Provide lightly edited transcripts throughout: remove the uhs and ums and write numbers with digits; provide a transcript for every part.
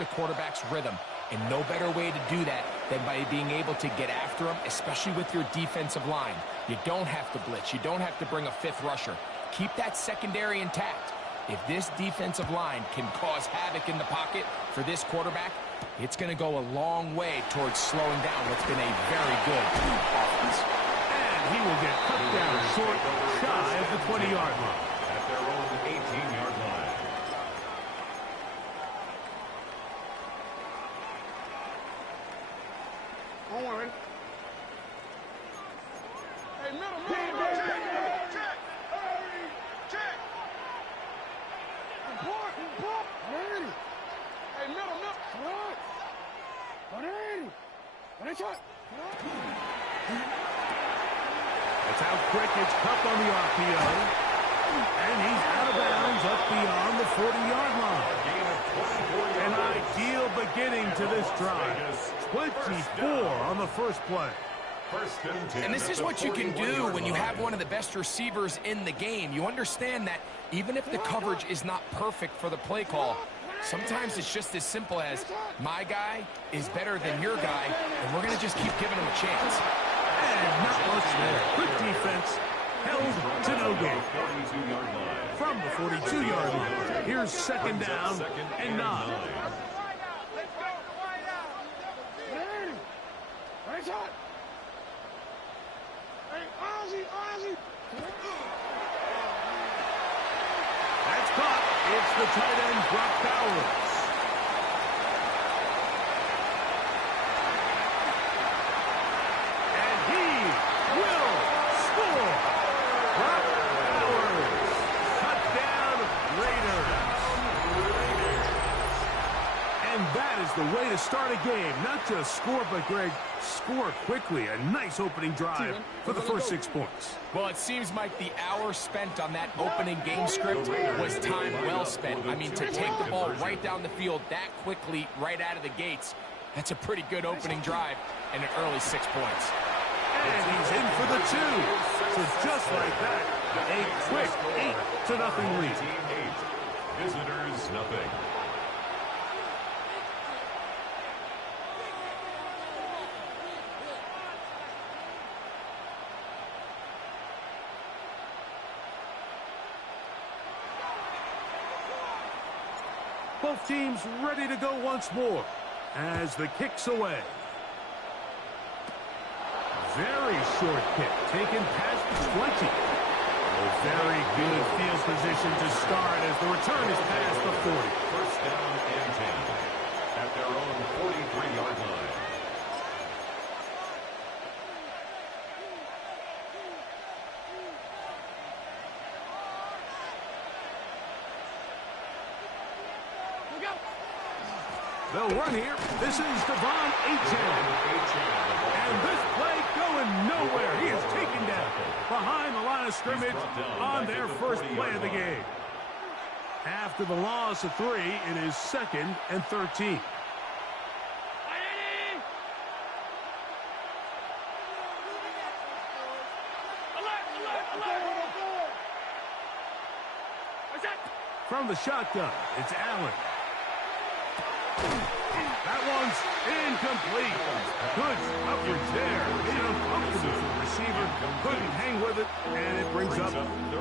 the quarterback's rhythm. And no better way to do that than by being able to get after him, especially with your defensive line. You don't have to blitz. You don't have to bring a fifth rusher. Keep that secondary intact. If this defensive line can cause havoc in the pocket for this quarterback, it's going to go a long way towards slowing down what's been a very good offense. And he will get cut down short, shy of the 20-yard line. At their own 18-yard line. Don't worry. Hey, middle, check. Check. Important. Hey, middle. That's how quick it's Cup on the RPO. And he's out of bounds up beyond the 40-yard line. An ideal beginning to this drive. 24 on the first play. And this is what you can do when you have one of the best receivers in the game. You understand that even if the coverage is not perfect for the play call, sometimes it's just as simple as my guy is better than your guy, and we're going to just keep giving him a chance. And not much there. Good defense. Held to no gain. From the 42-yard line, here's second down and 9. That's caught. It's the tight end, Brock Bowers. And he will score. Brock Bowers. Touchdown, Raiders. And that is the way to start a game. Not just score, but, Greg, score quickly. A nice opening drive for the first 6 points. Well, it seems like the hour spent on that opening game script was time well spent. I mean, to take the ball right down the field that quickly right out of the gates, that's a pretty good opening drive and an early 6 points. And he's in for the 2. So just like that, a quick 8-0 lead. Visitors, nothing. Both teams ready to go once more as the kick's away. Very short kick, taken past the 20. A very good field position to start as the return is past the 40. First down and 10 at their own 43-yard line. They'll run here. This is Devon Achane. And this play going nowhere. He is taken down behind the line of scrimmage on their first play of the game. After the loss of 3, it is 2nd and 13. From the shotgun, it's Allen. That one's incomplete. Good coverage there. Made it uncomfortable for the receiver. Couldn't hang with it, and it brings up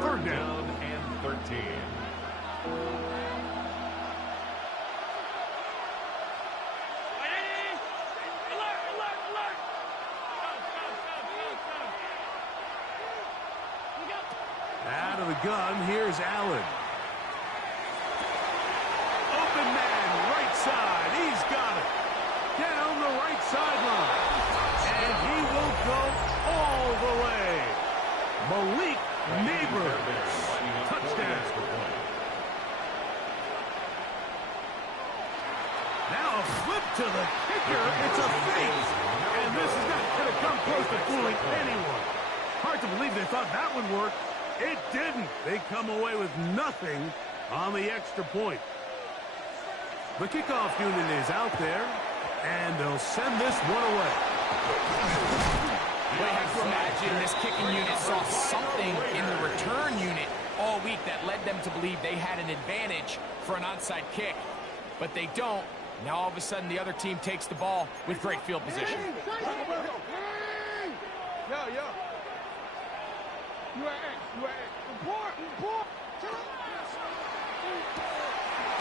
third down and 13. Out of the gun, here's Allen. Open man, right side. He's got it. Down the right sideline. And he will go all the way. Malik Neighbors. Touchdown. Now a flip to the kicker. It's a fake. And this is not going to come close to fooling anyone. Hard to believe they thought that would work. It didn't. They come away with nothing on the extra point. The kickoff unit is out there, and they'll send this one away. Well, you have to imagine this kicking unit saw something in the return unit all week that led them to believe they had an advantage for an onside kick. But they don't, Now all of a sudden the other team takes the ball with great field position. Yeah. You ain't. Report.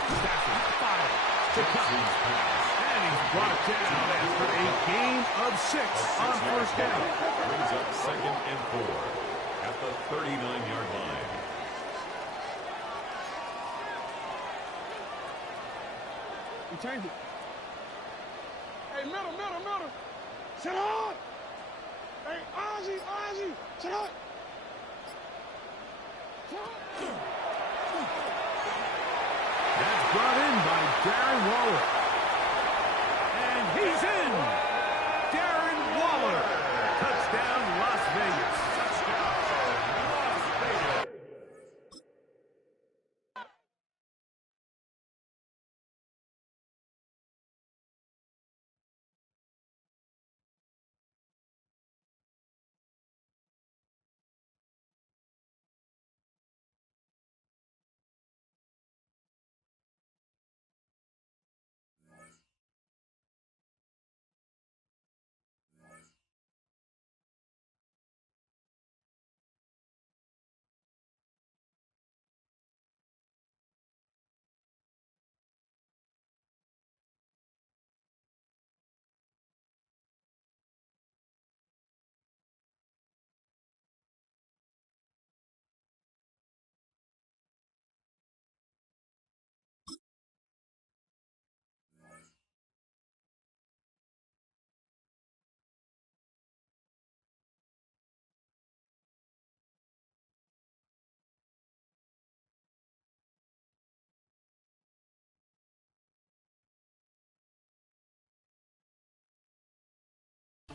Stafford fires to cut. And he's brought down after a gain of 6 on first down. Brings up 2nd and 4 at the 39-yard line. We changed it. Hey, middle. Sit up. Hey, Ozzy, sit up. That's brought in by Darren Waller. And he's in. Darren Waller. Touchdown, Las Vegas.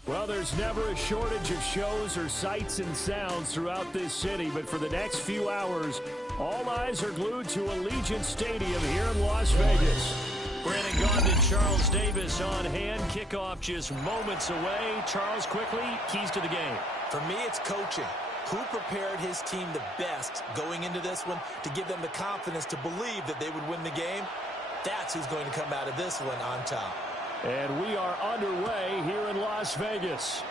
Well, there's never a shortage of shows or sights and sounds throughout this city, but for the next few hours, all eyes are glued to Allegiant Stadium here in Las Vegas. Brandon Gaughan, Charles Davis on hand. Kickoff just moments away. Charles, quickly, keys to the game. For me, it's coaching. Who prepared his team the best going into this one to give them the confidence to believe that they would win the game? That's who's going to come out of this one on top. And we are underway here in Las Vegas.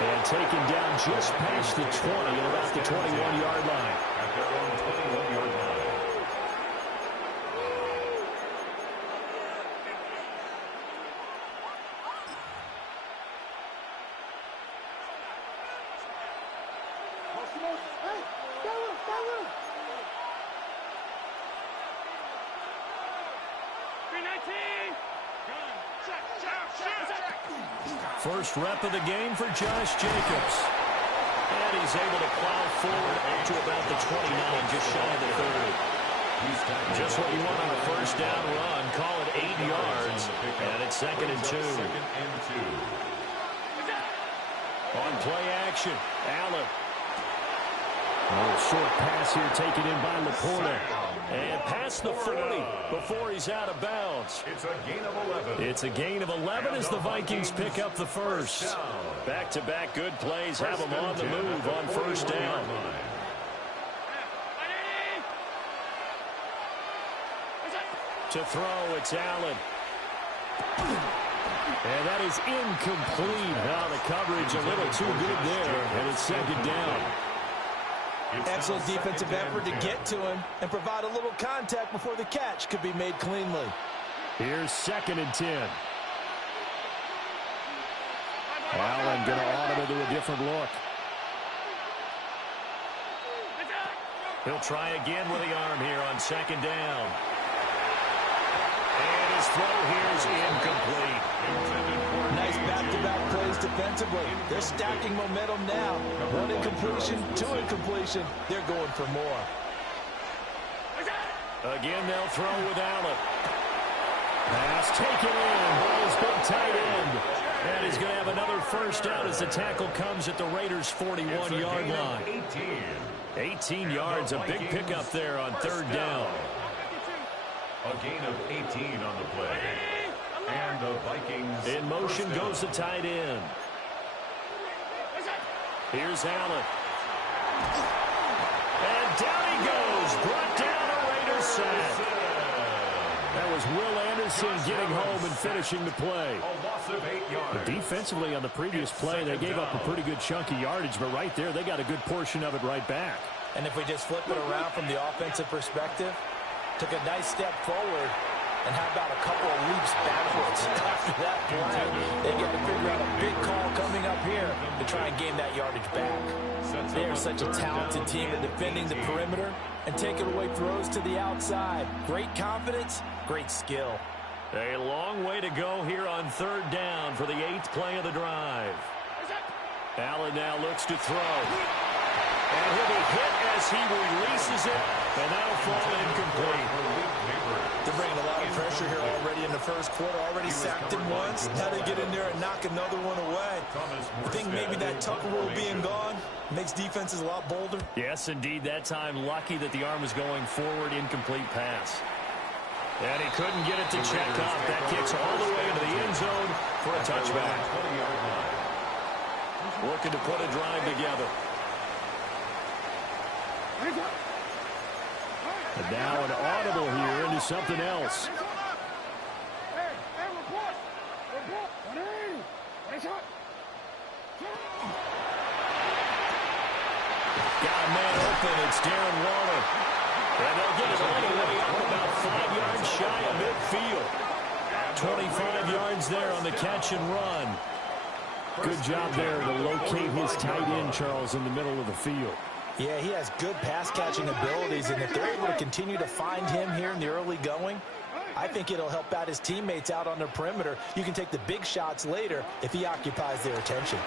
And taken down just past the 20 at about the 21-yard line. At their own 21-yard line. First rep of the game for Josh Jacobs. And he's able to plow forward to about the 29, just shy of the 30. Just what you want on a first down run. Call it 8 yards. And it's 2nd and 2. On play action, Allen. A little short pass here taken in by Laporta. And past the 40 before he's out of bounds. It's a gain of 11. It's a gain of 11 as the Vikings pick up the first. Back-to-back good plays have them on the move on first down. To throw, it's Allen. And that is incomplete. Now the coverage a little too good there, and it's 2nd down. Excellent defensive effort to get to him and provide a little contact before the catch could be made cleanly. Here's 2nd and 10. Allen going to audible to a different look. He'll try again with the arm here on 2nd down. And his throw here is incomplete. Nice back-to-back plays defensively. They're stacking momentum now. 1 incompletion, 2 incompletion. They're going for more. Again, they'll throw with Allen. Pass taken in by his big tight end. And he's going to have another first down as the tackle comes at the Raiders' 41-yard line. 18 yards, a big pickup there on 3rd down. A gain of 18 on the play. And the Vikings in motion goes the tight end. Here's Allen. And down he goes. Brought down That was Will Anderson getting home and finishing the play. A loss of 8 yards. Defensively on the previous play, they gave up a pretty good chunk of yardage, but right there, they got a good portion of it right back. And if we just flip it around from the offensive perspective, took a nice step forward, and how about a couple of leaps backwards after that play? They get to figure out a big call coming up here to try and gain that yardage back. They are such a talented team at defending the perimeter and taking away throws to the outside. Great confidence, great skill. A long way to go here on third down for the 8th play of the drive. Allen now looks to throw. And he'll be hit as he releases it, and that'll fall incomplete. They're bringing a lot of pressure here already in the first quarter. Already sacked him once. Now they get in there and knock another one away. I think maybe that Tucker rule being gone makes defenses a lot bolder. Yes, indeed. That time, lucky that the arm was going forward, incomplete pass. And he couldn't get it to check off. That kicks all the way into the end zone for a touchback. Looking to put a drive together. And now an audible here into something else. Got a man open. It's Darren Waller. And they'll get it all the way up about 5 yards shy of midfield. 25 yards there on the catch and run. Good job there to locate his tight end, Charles, in the middle of the field. Yeah, he has good pass-catching abilities, and if they're able to continue to find him here in the early going, I think it'll help out his teammates out on the perimeter. You can take the big shots later if he occupies their attention.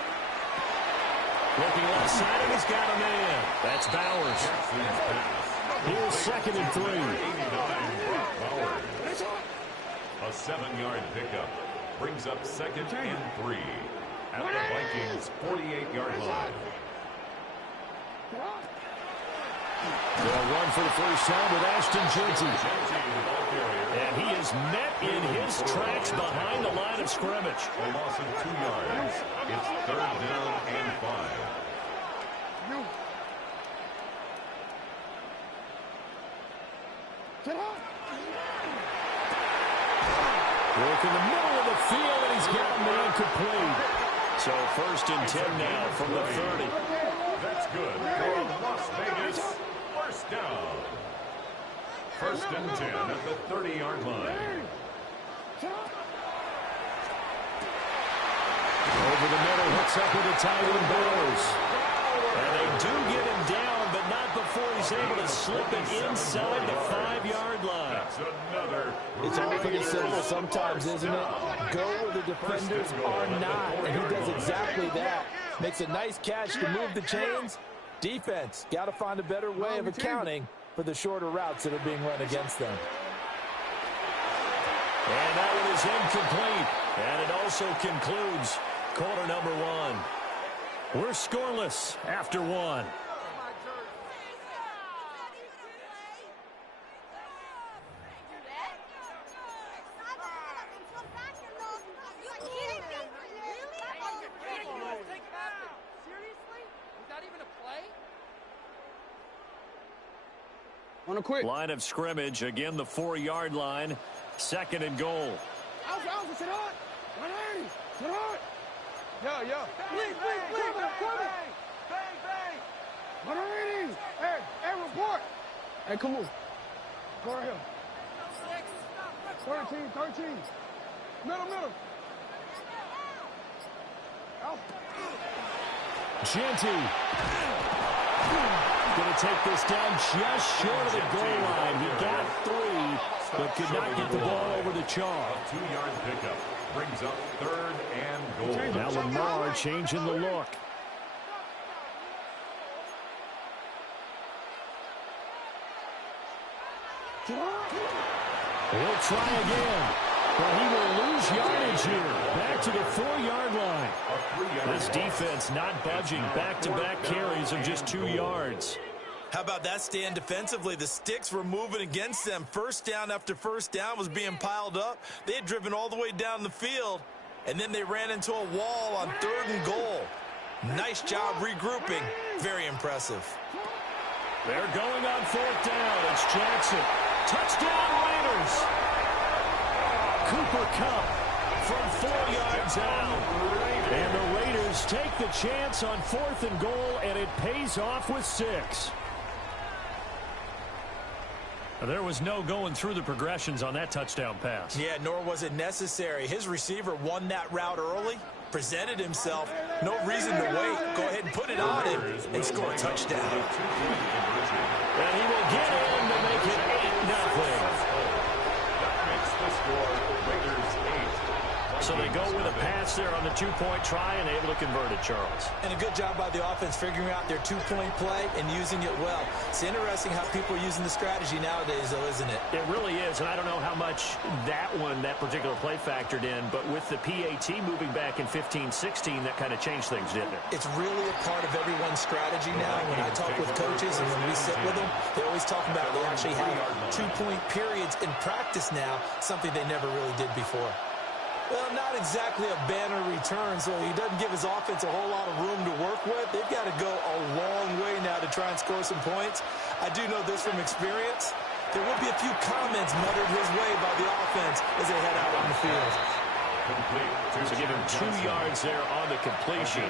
Looking left side, and he's got a man. That's Bowers. Here's 2nd and 3. A 7-yard pickup brings up 2nd and 3 at the Vikings' 48-yard line. They'll run for the first time with Ashton Jeanty. And he is met in his tracks behind the line of scrimmage. A loss of 2 yards. It's 3rd down and 5. Work in the middle of the field, and he's got a man complete. So 1st and 10 now from the 30. That's good for Las Vegas. First down. 1st and 10 at the 30-yard line. Over the middle, hooks up with the tight end Bowers. And they do get him down, but not before he's able to slip it inside the 5-yard line. That's another. It's all pretty simple sometimes, isn't it? Go where the defenders are not, and he does exactly that. Makes a nice catch to move the chains. Defense, got to find a better way of accounting for the shorter routes that are being run against them. And that one is incomplete. And it also concludes quarter number 1. We're scoreless after 1. On a quick line of scrimmage, again the 4-yard line, 2nd and goal. Sit hard. 180. Sit hard. Yeah. Please. 180. Hey, report. Hey, come on. Go right here. 13. Middle. Out. Jeanty. Going to take this down just short of the goal line. He got 3, but could not get the ball over the chalk. A 2-yard pickup brings up 3rd and goal. Now Lamar changing the look. He'll try again, but he will lose yardage here. Back to the 4-yard line. This defense not budging. Back-to-back carries of just 2 yards. How about that stand defensively? The sticks were moving against them. First down after first down was being piled up. They had driven all the way down the field, and then they ran into a wall on 3rd and goal. Nice job regrouping. Very impressive. They're going on 4th down. It's Jackson. Touchdown Raiders. Cooper Kupp from 4 yards out. And the Raiders take the chance on 4th and goal, and it pays off with 6. There was no going through the progressions on that touchdown pass. Yeah, nor was it necessary. His receiver won that route early, presented himself. No reason to wait. Go ahead and put it on him and score a touchdown. And he will get in to make it 8-0. That makes the score Raiders 8. So they go with a pass there on the 2-point try and able to convert it, Charles. And a good job by the offense figuring out their 2-point play and using it well. It's interesting how people are using the strategy nowadays, though, isn't it? It really is, and I don't know how much that particular play factored in, but with the PAT moving back in 15-16, that kind of changed things, didn't it? It's really a part of everyone's strategy now. When I talk with coaches and when we sit with them, they always talk about they actually have 2-point periods in practice now, something they never really did before. Well, not exactly a banner return, so he doesn't give his offense a whole lot of room to work with. They've got to go a long way now to try and score some points. I do know this from experience. There will be a few comments muttered his way by the offense as they head out on the field. So give him 2 yards there on the completion.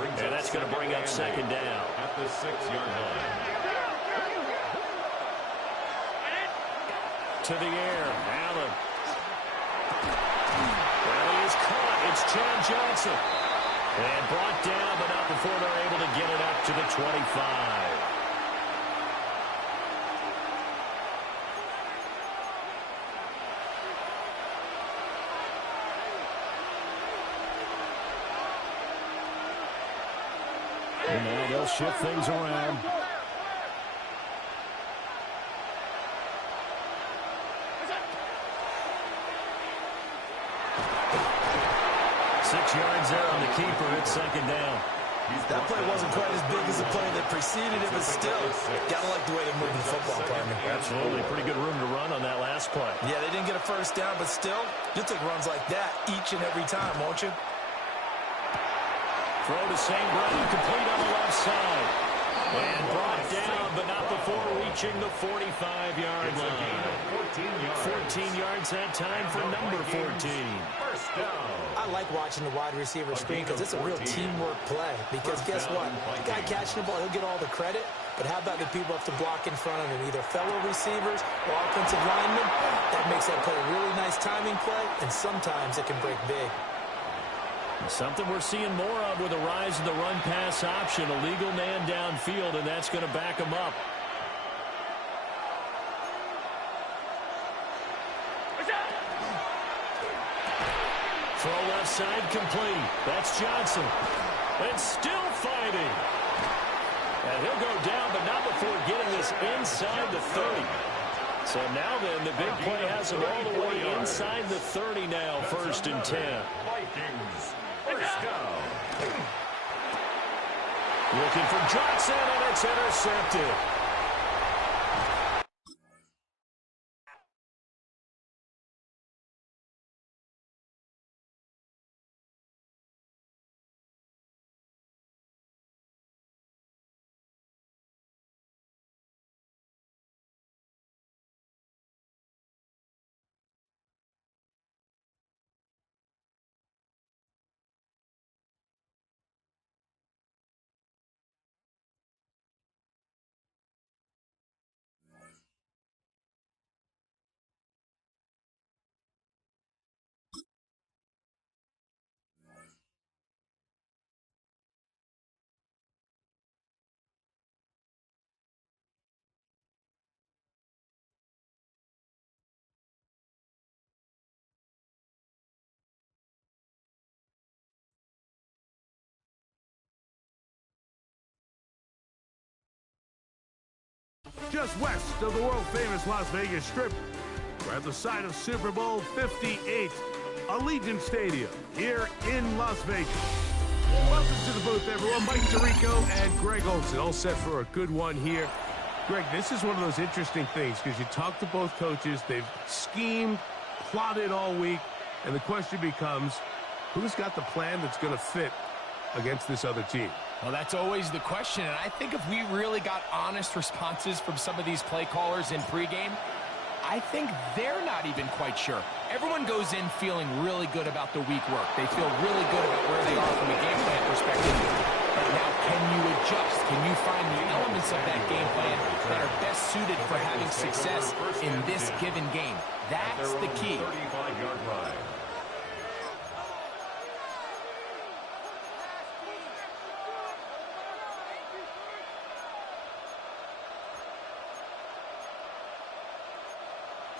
And that's going to bring up 2nd down. At the 6-yard line. To the air. Allen. Well, he is caught. It's Chad Johnson. And brought down, but not before they're able to get it up to the 25. And now they'll shift things around. Yards there on the keeper at 2nd down. That play wasn't quite as big as the play that preceded it, but still, gotta like the way they're moving the football, partner. Absolutely. Pretty good room to run on that last play. Yeah, they didn't get a 1st down, but still, you'll take runs like that each and every time, won't you? Throw to St. Brown, complete on the left side. And brought down, but not before reaching the 45-yard line. 14 yards that time for number 14. First down. I like watching the wide receiver screen because it's a real teamwork play. Because guess what? The guy catching the ball, he'll get all the credit. But how about the people have to block in front of him, either fellow receivers or offensive linemen? That makes that play a really nice timing play, and sometimes it can break big. Something we're seeing more of with the rise of the run-pass option. A legal man downfield, and that's going to back him up. Throw left side complete. That's Johnson. And still fighting. And he'll go down, but not before getting this inside the 30. So now then, the big play has him all the way inside the 30 now, 1st and 10. Vikings. First down. Looking for Johnson, and it's intercepted. Just west of the world-famous Las Vegas Strip, we're at the site of Super Bowl 58, Allegiant Stadium, here in Las Vegas. Welcome to the booth, everyone. Mike Tirico and Greg Olsen, all set for a good one here. Greg, this is one of those interesting things because you talk to both coaches. They've schemed, plotted all week, and the question becomes, who's got the plan that's going to fit against this other team? Well, that's always the question, and I think if we really got honest responses from some of these play callers in pregame, I think they're not even quite sure. Everyone goes in feeling really good about the week work. They feel really good about where they are from a game plan perspective. But now, can you adjust? Can you find the elements of that game plan that are best suited for having success in this given game? That's the key. 35-yard line.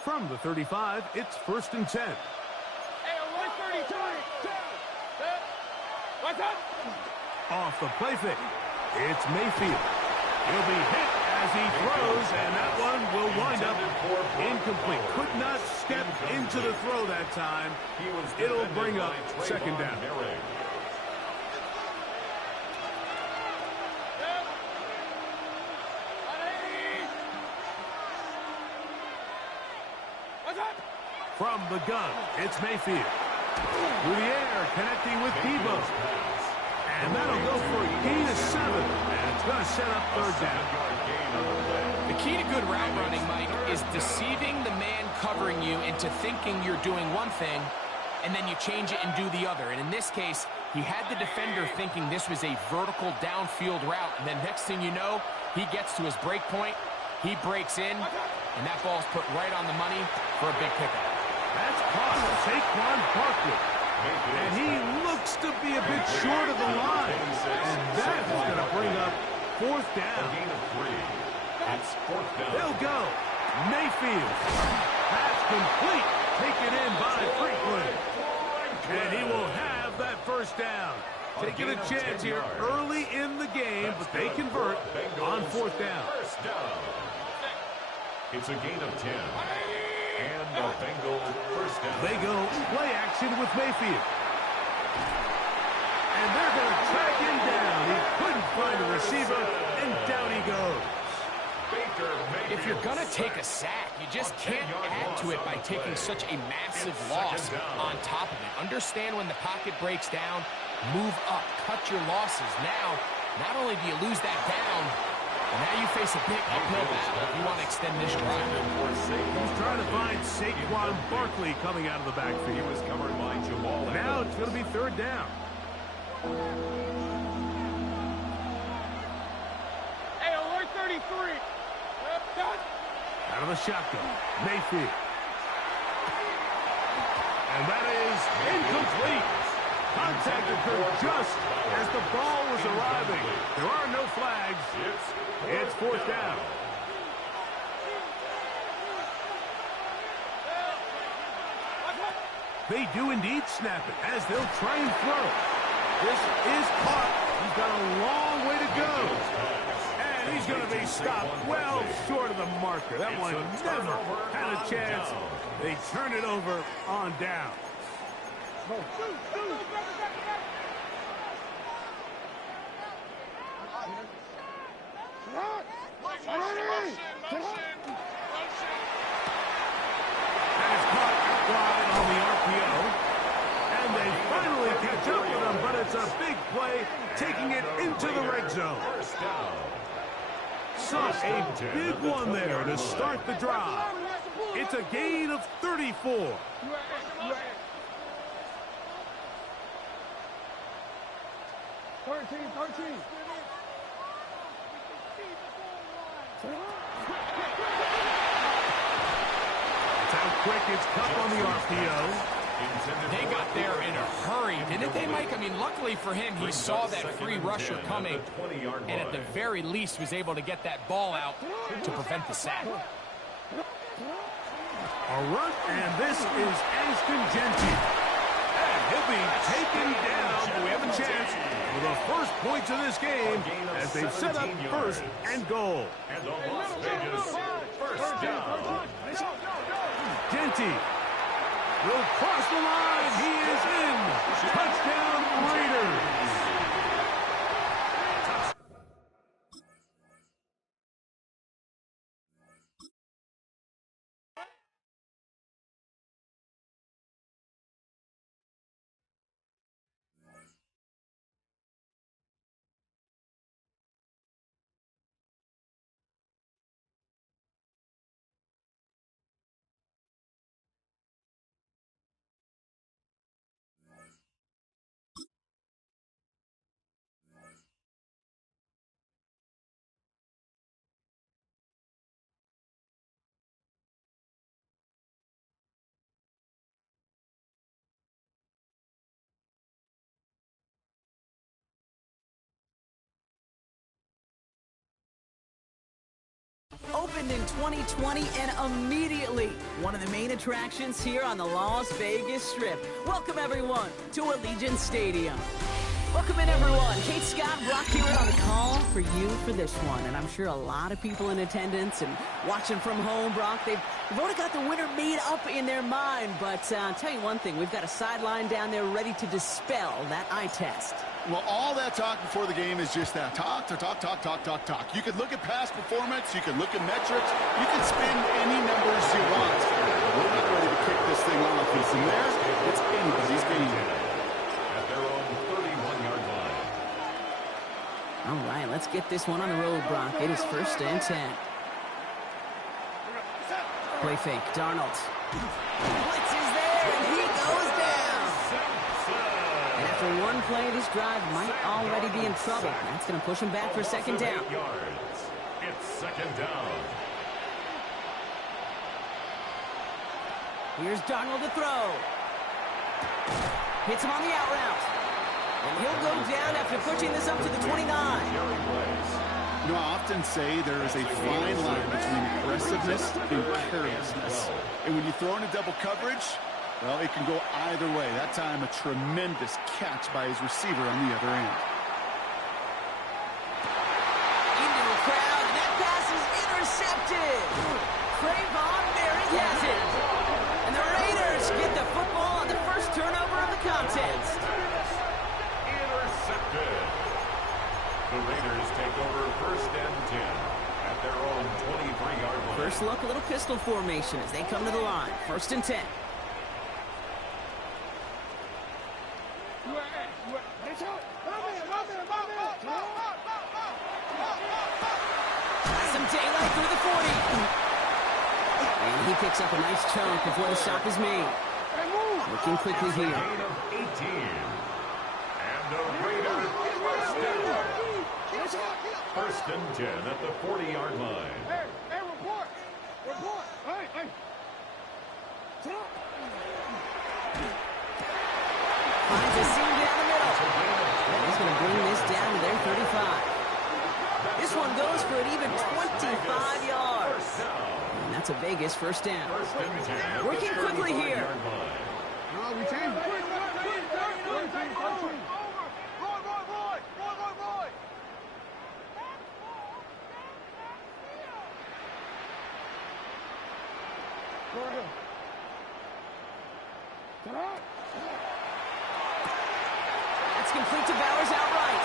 From the 35, it's 1st and 10. Hey, 132. What's up? Off the play fake. It's Mayfield. He'll be hit as he throws, and that one will wind up incomplete. Could not step into the throw that time. It'll bring up 2nd down. From the gun, it's Mayfield. Through the air, connecting with Debo. And that'll go for a gain of 7. And it's going to set up 3rd down. The key to good route running, Mike, is deceiving the man covering you into thinking you're doing one thing, and then you change it and do the other. And in this case, he had the defender thinking this was a vertical downfield route. And then next thing you know, he gets to his break point, he breaks in, and that ball's put right on the money for a big pickup. That's caught Saquon Barkley. And he looks to be a bit short of the line. And that is going to bring up 4th down. A gain of 3. It's 4th down. They'll go. Mayfield. Pass complete. Taken in by Franklin. And he will have that 1st down. Taking a chance here early in the game, but they convert on 4th down. First down. It's a gain of 10. And the Bengals 1st down. They go play action with Mayfield. And they're going to track him down. He couldn't find a receiver, and down he goes. If you're going to take a sack, you just can't add to it by taking such a massive loss on top of it. Understand when the pocket breaks down, move up, cut your losses. Now, not only do you lose that down, but now you face a big uphill battle if you want to extend this drive. He's trying to find Saquon Barkley coming out of the backfield. He was covered by Jamal. Now it's going to be 3rd down. Hey, alert 33. Out of the shotgun, Mayfield. And that is incomplete. Contact occurred just as the ball was arriving. There are no flags. It's 4th down. They do indeed snap it as they'll try and throw. This is caught. He's got a long way to go. And he's going to be stopped well short of the marker. That one never had a chance. They turn it over on down. And it's caught wide on the RPO. And they finally catch up with him, but it's a big play, taking it into the red zone. Such a big one there to start the drive. It's a gain of 34. 13. That's how quick it's Cup on the RPO. They got there in a hurry, didn't they, Mike? I mean, luckily for him, he saw that free rusher coming, and at the very least was able to get that ball out to prevent the sack. A run, and this is Ashton Genty. And he'll be taken down, but we have a chance for the first points of this game as they've set up 1st and goal. And the Las Vegas 1st down. Genty will cross the line. He is in. Touchdown, Raiders. opened in 2020 and immediately one of the main attractions here on the Las Vegas Strip. Welcome, everyone, to Allegiant Stadium. Welcome in, everyone. Kate Scott, Brock Hewitt on the call for you for this one. And I'm sure a lot of people in attendance and watching from home, Brock, they've already got the winner made up in their mind. But I'll tell you one thing, we've got a sideline down there ready to dispel that eye test. Well, all that talk before the game is just that. Talk. You could look at past performance. You can look at metrics. You can spin any numbers you want. We're not ready to kick this thing off. And from there, it's anybody's game. At their own 31-yard line. All right, let's get this one on the road, Brock. It is 1st and 10. Play fake, Darnold. Blitz is there, and he goes down. And after one play, this drive might already be in trouble. That's going to push him back for 2nd down. Yards. It's 2nd down. Here's Darnold to throw. Hits him on the out route. And he'll go down after pushing this up to the 29. You know, I often say there is a fine line between aggressiveness and carelessness. And when you throw in a double coverage, well, it can go either way. That time, a tremendous catch by his receiver on the other end. Into the crowd, and that pass is intercepted. Trayvon Merritt has it. And the Raiders get the football on the first turnover of the contest. Intercepted. The Raiders take over 1st and 10 at their own 23-yard line. First look, a little pistol formation as they come to the line. 1st and 10. Some daylight through the 40. And he picks up a nice chunk before the stop is made. Looking quickly here. Gain of 18. And the Raiders first down. 1st and 10 at the 40-yard line. Hey, report. Hey. Finds a seam down the middle. And he's going to bring this down to their 35. This one goes for an even 25 yards. And that's a Vegas 1st down. Working quickly here. No, we changed it. Go ahead. That's complete to Bowers outright.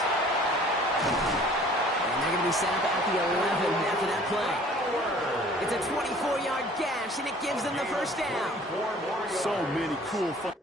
And they're going to be set up at the 11 after that play. It's a 24-yard gash, and it gives them the 1st down. So many cool fun.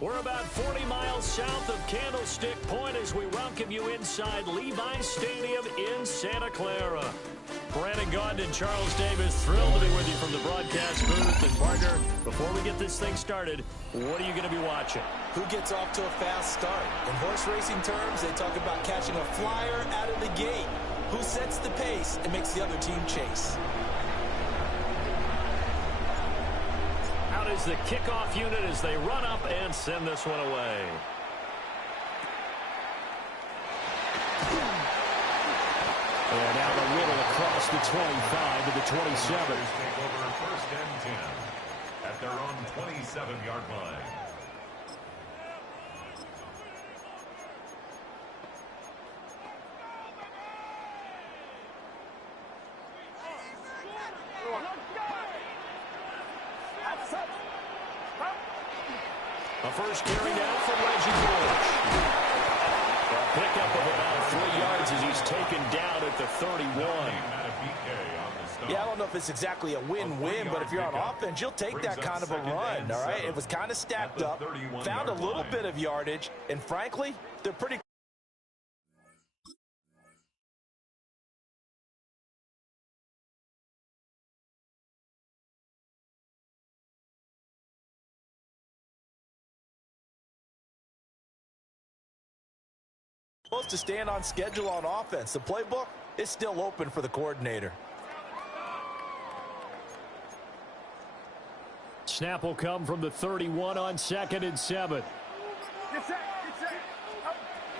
We're about 40 miles south of Candlestick Point as we welcome you inside Levi's Stadium in Santa Clara. Brandon Gaudin and Charles Davis, thrilled to be with you from the broadcast booth. And partner, before we get this thing started, what are you going to be watching? Who gets off to a fast start? In horse racing terms, they talk about catching a flyer out of the gate. Who sets the pace and makes the other team chase? Out is the kickoff unit as they run up and send this one away. And now the middle across the 25 to the 27. Take over 1st and 10 at their own 27-yard line. A first carry now from Reggie Bush. A pickup of about 3 yards as he's taken down at the 31. Yeah, I don't know if it's exactly a win-win, but if you're on offense, you'll take that kind of a run, all right? It was kind of stacked up, found a little bit of yardage, and frankly, they're pretty close to staying on schedule on offense. The playbook is still open for the coordinator. Snap will come from the 31 on 2nd and 7.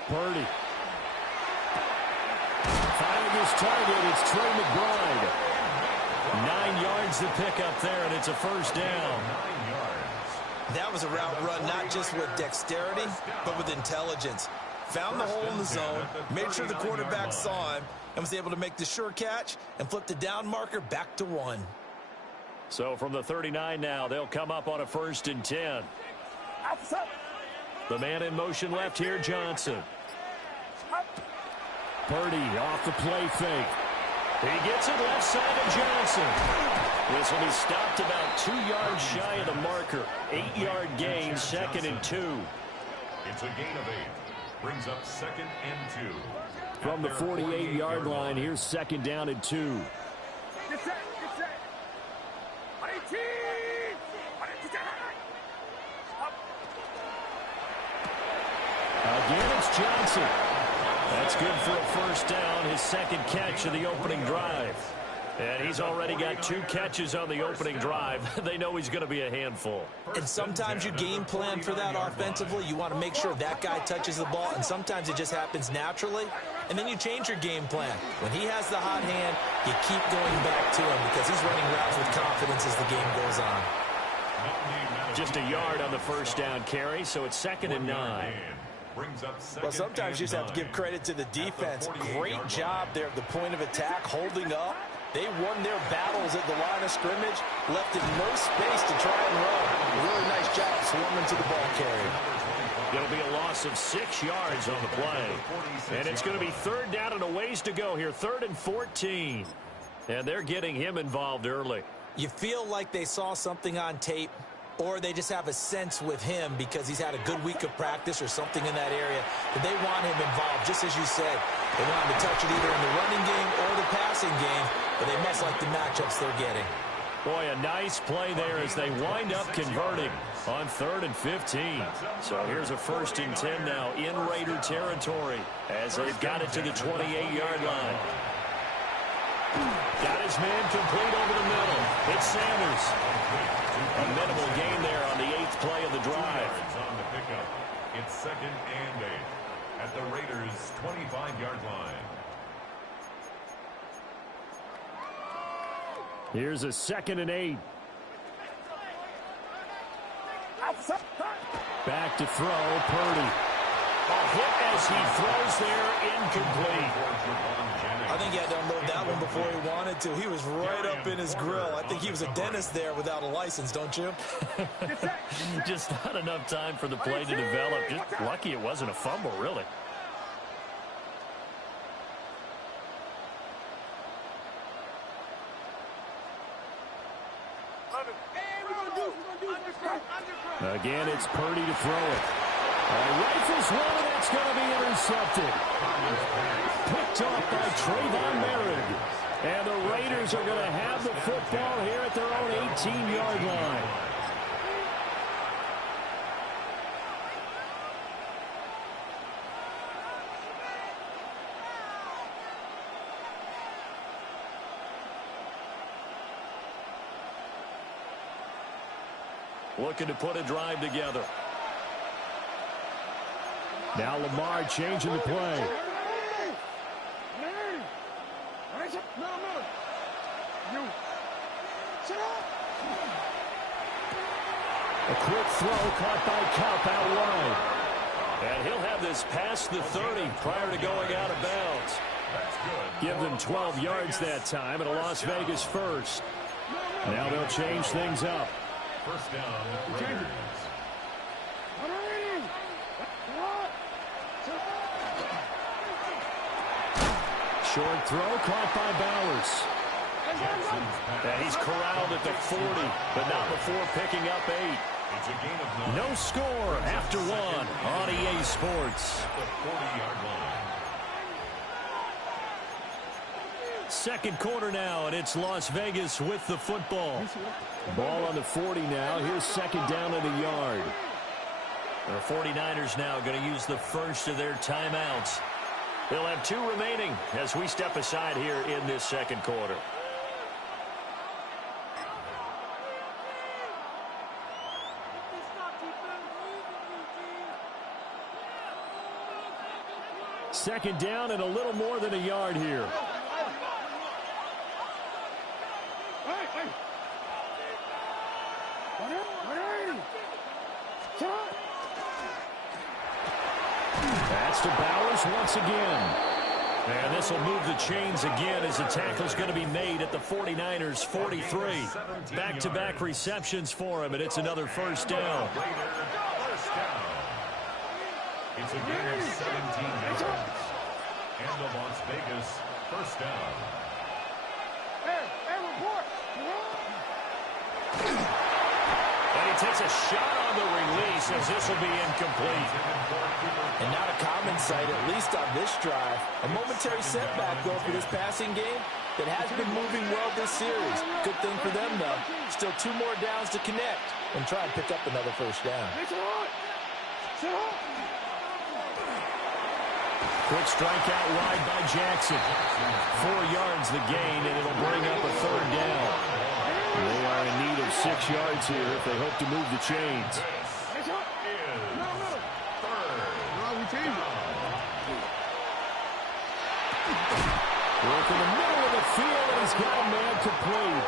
Purdy. Finding his target, it's Trey McBride. 9 yards to pick up there, and it's a first down. That was a route run not just with dexterity, but with intelligence. Found the hole in the zone, made sure the quarterback saw him, and was able to make the sure catch and flip the down marker back to 1. So from the 39 now, they'll come up on a 1st and 10. The man in motion left here, Johnson. Purdy off the play fake. He gets it left side of Johnson. This will be stopped about 2 yards shy of the marker. 8-yard gain, 2nd and 2. It's a gain of 8. Brings up 2nd and 2. From the 48-yard line, here's 2nd down and 2. Again, it's Johnson. That's good for a first down, his 2nd catch of the opening drive. And he's already got 2 catches on the opening drive. They know he's going to be a handful. And sometimes you game plan for that offensively. You want to make sure that guy touches the ball, and sometimes it just happens naturally. And then you change your game plan. When he has the hot hand, you keep going back to him because he's running routes with confidence as the game goes on. Just a yard on the first down carry, so it's 2nd and 9. Well, sometimes you just have to give credit to the defense. Great job there at the point of attack, holding up. They won their battles at the line of scrimmage, left in no space to try and run. Really nice job swarming to the ball carrier. It'll be a loss of 6 yards on the play. And it's going to be 3rd down and a ways to go here, 3rd and 14. And they're getting him involved early. You feel like they saw something on tape, or they just have a sense with him because he's had a good week of practice or something in that area, that they want him involved, just as you said. They want him to touch it either in the running game or the passing game, but they must like the matchups they're getting. Boy, a nice play there as they wind up converting on 3rd and 15. So here's a 1st and 10 now in Raider territory as they've got it to the 28-yard line. Got his man complete over the middle. It's Sanders. A minimal gain there on the 8th play of the drive. On the pickup. It's 2nd and 8 at the Raiders' 25-yard line. Here's a 2nd and 8. Back to throw, Purdy. A hit as he throws there, incomplete. I think he had to unload that one before he wanted to. He was right up in his grill. I think he was a dentist there without a license, don't you? Just not enough time for the play to develop. Just lucky it wasn't a fumble, really. Again, it's Purdy to throw it. Rifles one, and that's going to be intercepted. Picked off by Trayvon Merritt. And the Raiders are going to have the football here at their own 18-yard line. Looking to put a drive together. Now Lamar changing the play. A quick throw caught by Cup out wide. And he'll have this past the 30 prior to going out of bounds. Give them 12 yards that time and a Las Vegas first. Now they'll change things up. First down, Raiders. Short throw caught by Bowers. And he's corralled at the 40, but not before picking up 8. It's a gain of 9. No score after 1 on EA Sports. At the 40-yard line. Second quarter now, and it's Las Vegas with the football. Ball on the 40 now. Here's second down at a yard. The 49ers now going to use the first of their timeouts. They'll have 2 remaining as we step aside here in this second quarter. Second down and a little more than a yard here. That's to Bowers once again. And this will move the chains again as the tackle's going to be made at the 49ers 43. Back-to-back receptions for him, and it's another first down. It's a gain of 17 yards. And the Las Vegas first down. Hey, report. And he takes a shot on the release as this will be incomplete. And not a common sight, at least on this drive. A momentary setback, though, for this passing game that has been moving well this series. Good thing for them, though. Still 2 more downs to connect and try and pick up another first down. Quick strike out wide by Jackson. 4 yards the gain, and it'll bring up a third down. They are in need of 6 yards here if they hope to move the chains. Work in the middle of the field, and he's got a man complete.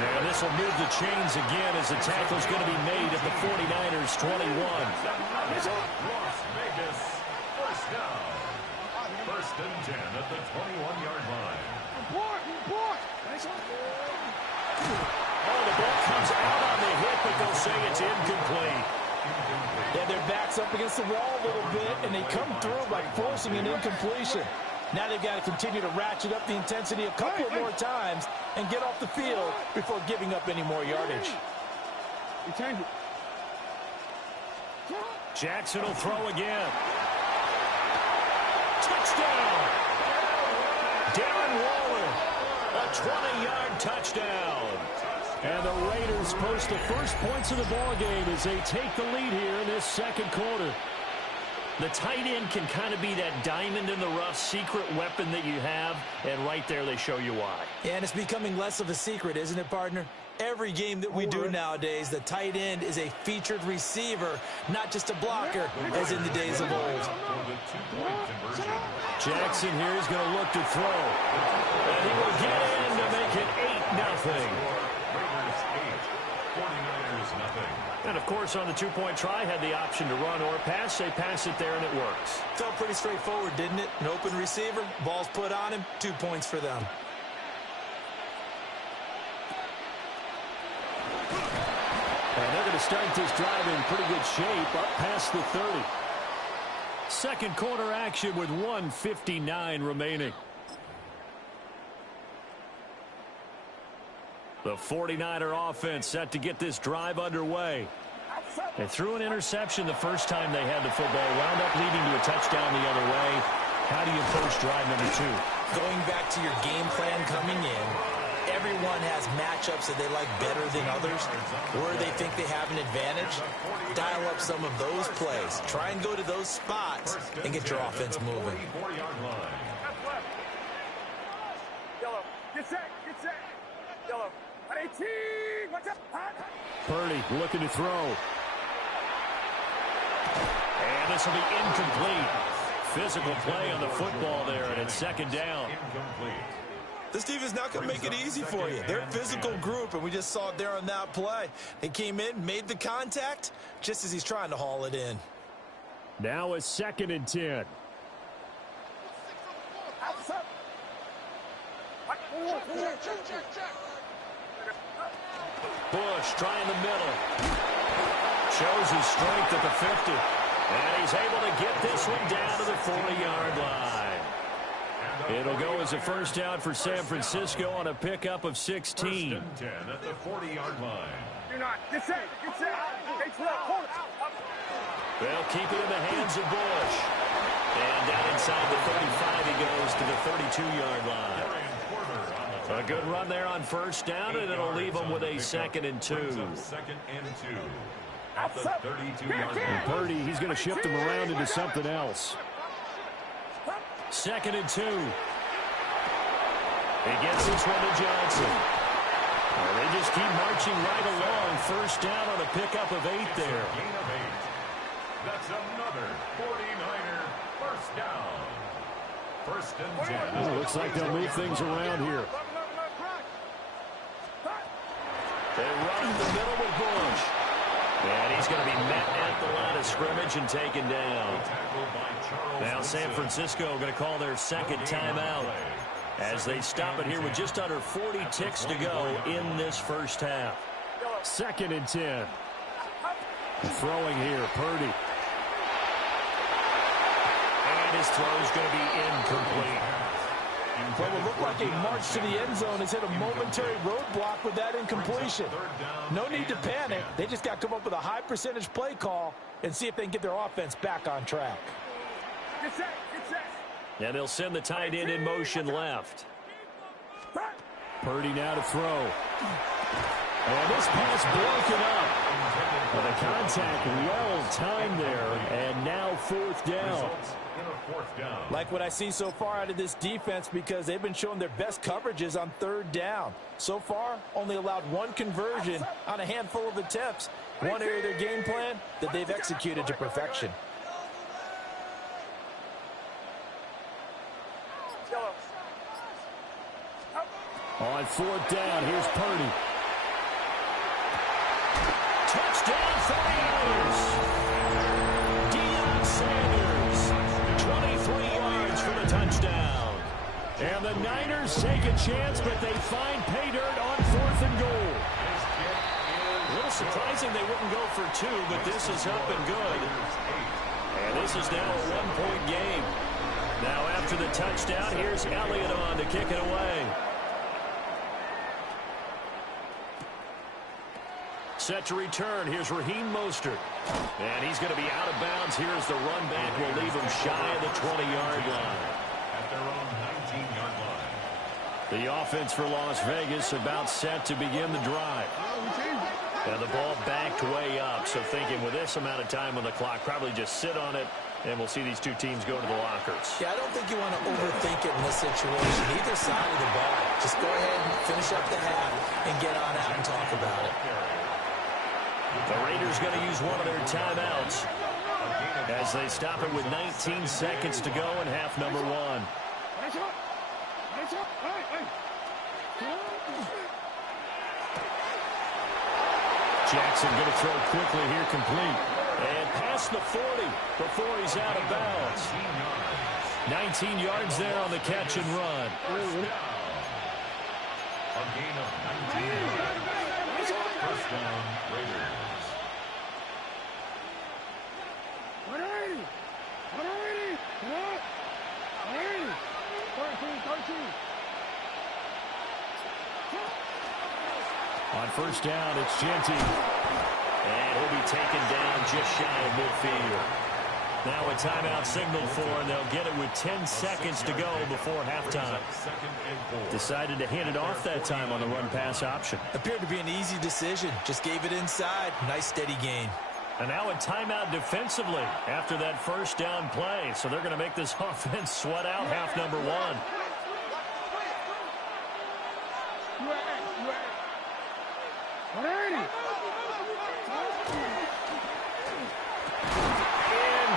And this will move the chains again as the tackle's going to be made at the 49ers 21. Las Vegas first down. First and 10 at the 21-yard line. Oh, the ball comes out on the hit, but they'll say it's incomplete. Yeah, their back's up against the wall a little bit, and they come through by forcing an incompletion. Now they've got to continue to ratchet up the intensity a couple of more times and get off the field before giving up any more yardage. Jackson will throw again. Touchdown! Darren Waller, a 20-yard touchdown. And the Raiders post the first points of the ballgame as they take the lead here in this second quarter. The tight end can kind of be that diamond in the rough secret weapon that you have, and right there they show you why. And it's becoming less of a secret, isn't it, partner? Every game that we do nowadays, the tight end is a featured receiver, not just a blocker, as in the days of old. Jackson here is going to look to throw. And he will get in to make it 8-0. And, of course, on the 2-point try, had the option to run or pass. They pass it there, and it works. Felt pretty straightforward, didn't it? An open receiver, ball's put on him, 2 points for them. And they're going to start this drive in pretty good shape, up past the 30. Second quarter action with 1:59 remaining. The 49er offense set to get this drive underway. They threw an interception the first time they had the football, wound up leading to a touchdown the other way. How do you approach drive number 2? Going back to your game plan coming in, everyone has matchups that they like better than others, where they think they have an advantage. Dial up some of those plays. Try and go to those spots and get your offense moving. Yellow, get set, Yellow. Purdy looking to throw. And this will be incomplete. Physical play on the football there, and it's second down. This defense not going to make it easy for you. They're a physical group, and we just saw it there on that play. They came in, made the contact, just as he's trying to haul it in. Now it's 2nd and 10. Bush trying the middle. Shows his strength at the 50. And he's able to get this one down to the 40-yard line. And It'll go as a first down for San Francisco on a pickup of 16. 1st and 10 at the 40-yard line. You're not. Get set. Get set. Take left. They'll keep it in the hands of Bush. And down inside the 35, he goes to the 32-yard line. A good run there on first down, and it'll leave them with a 2nd and 2. 2nd and 2 at the 32-yard line. And Purdy, he's going to shift them around into something else. 2nd and 2. He gets this one to Johnson. Well, they just keep marching right along. First down on a pickup of 8 there. Gain of 8. That's another 49er first down. 1st and 10. Oh, looks like they'll move things around here. They run in the middle with Bush. And he's going to be met at the line of scrimmage and taken down. Now San Francisco going to call their 2nd timeout as they stop it here with just under 40 ticks to go in this first half. 2nd and 10. Throwing here, Purdy. And his throw is going to be incomplete. Well, it looked like a march to the end zone has hit a momentary roadblock with that incompletion. No need to panic. They just got to come up with a high percentage play call and see if they can get their offense back on track. Get set. Get set. And they'll send the tight end in motion left. Purdy now to throw. And this pass broken up. Well, the contact well timed there, and now 4th down. Like what I see so far out of this defense, because they've been showing their best coverages on 3rd down. So far, only allowed 1 conversion on a handful of attempts. One area of their game plan that they've executed to perfection. On 4th down, here's Purdy. Touchdown 49ers! Deion Sanders, 23 yards for the touchdown. And the Niners take a chance, but they find pay dirt on 4th and goal. A little surprising they wouldn't go for 2, but this is up and good. And this is now a 1-point game. Now after the touchdown, here's Elliott on to kick it away. Set to return. Here's Raheem Mostert. And he's going to be out of bounds. Here's the run back. Will leave him shy of the 20-yard line. At their own 19-yard line. The offense for Las Vegas about set to begin the drive. And the ball backed way up. So thinking with this amount of time on the clock, probably just sit on it, and we'll see these two teams go to the lockers. Yeah, I don't think you want to overthink it in this situation. Either side of the ball. Just go ahead and finish up the half and get on out and talk about it. The Raiders going to use one of their timeouts as they stop it with 19 seconds to go in half number 1. Jackson going to throw quickly here, complete. And past the 40 before he's out of bounds. 19 yards there on the catch and run. A gain of 19 yards. First down, Raiders. 180. 180. Come on. 180. 13. On first down, it's Genty. And he'll be taken down just shy of midfield. Now a timeout signaled for, and they'll get it with 10 seconds to go before halftime. Decided to hand it off that time on the run-pass option. Appeared to be an easy decision. Just gave it inside. Nice steady gain. And now a timeout defensively after that first down play. So they're going to make this offense sweat out half number 1.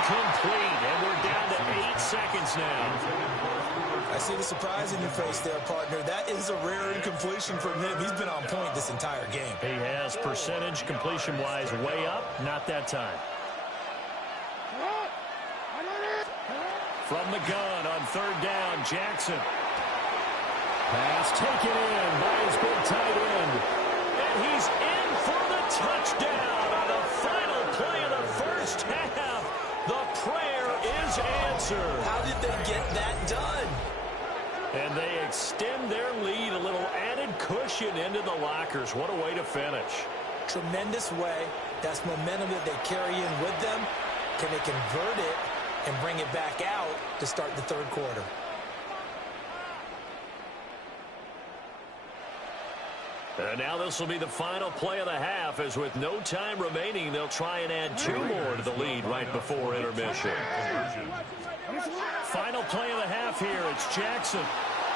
Incomplete, and we're down to 8 seconds now. I see the surprise in your face there, partner. That is a rare incompletion from him. He's been on point this entire game. He has percentage completion-wise way up, not that time. From the gun on third down, Jackson. Pass taken in by his big tight end. And he's in for the touchdown on the final play of the first half. The prayer is answered. How did they get that done? And they extend their lead, a little added cushion into the lockers. What a way to finish. Tremendous way. That's momentum that they carry in with them. Can they convert it and bring it back out to start the third quarter? And now this will be the final play of the half, as with no time remaining, they'll try and add 2 more to the lead right before intermission. Final play of the half here. It's Jackson.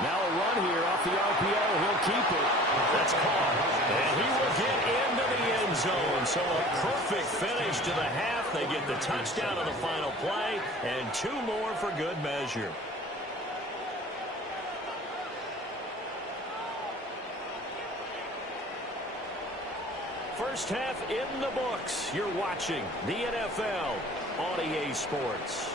Now a run here off the RPO. He'll keep it. That's caught. And he will get into the end zone. So a perfect finish to the half. They get the touchdown on the final play, and 2 more for good measure. First half in the books. You're watching the NFL on EA Sports.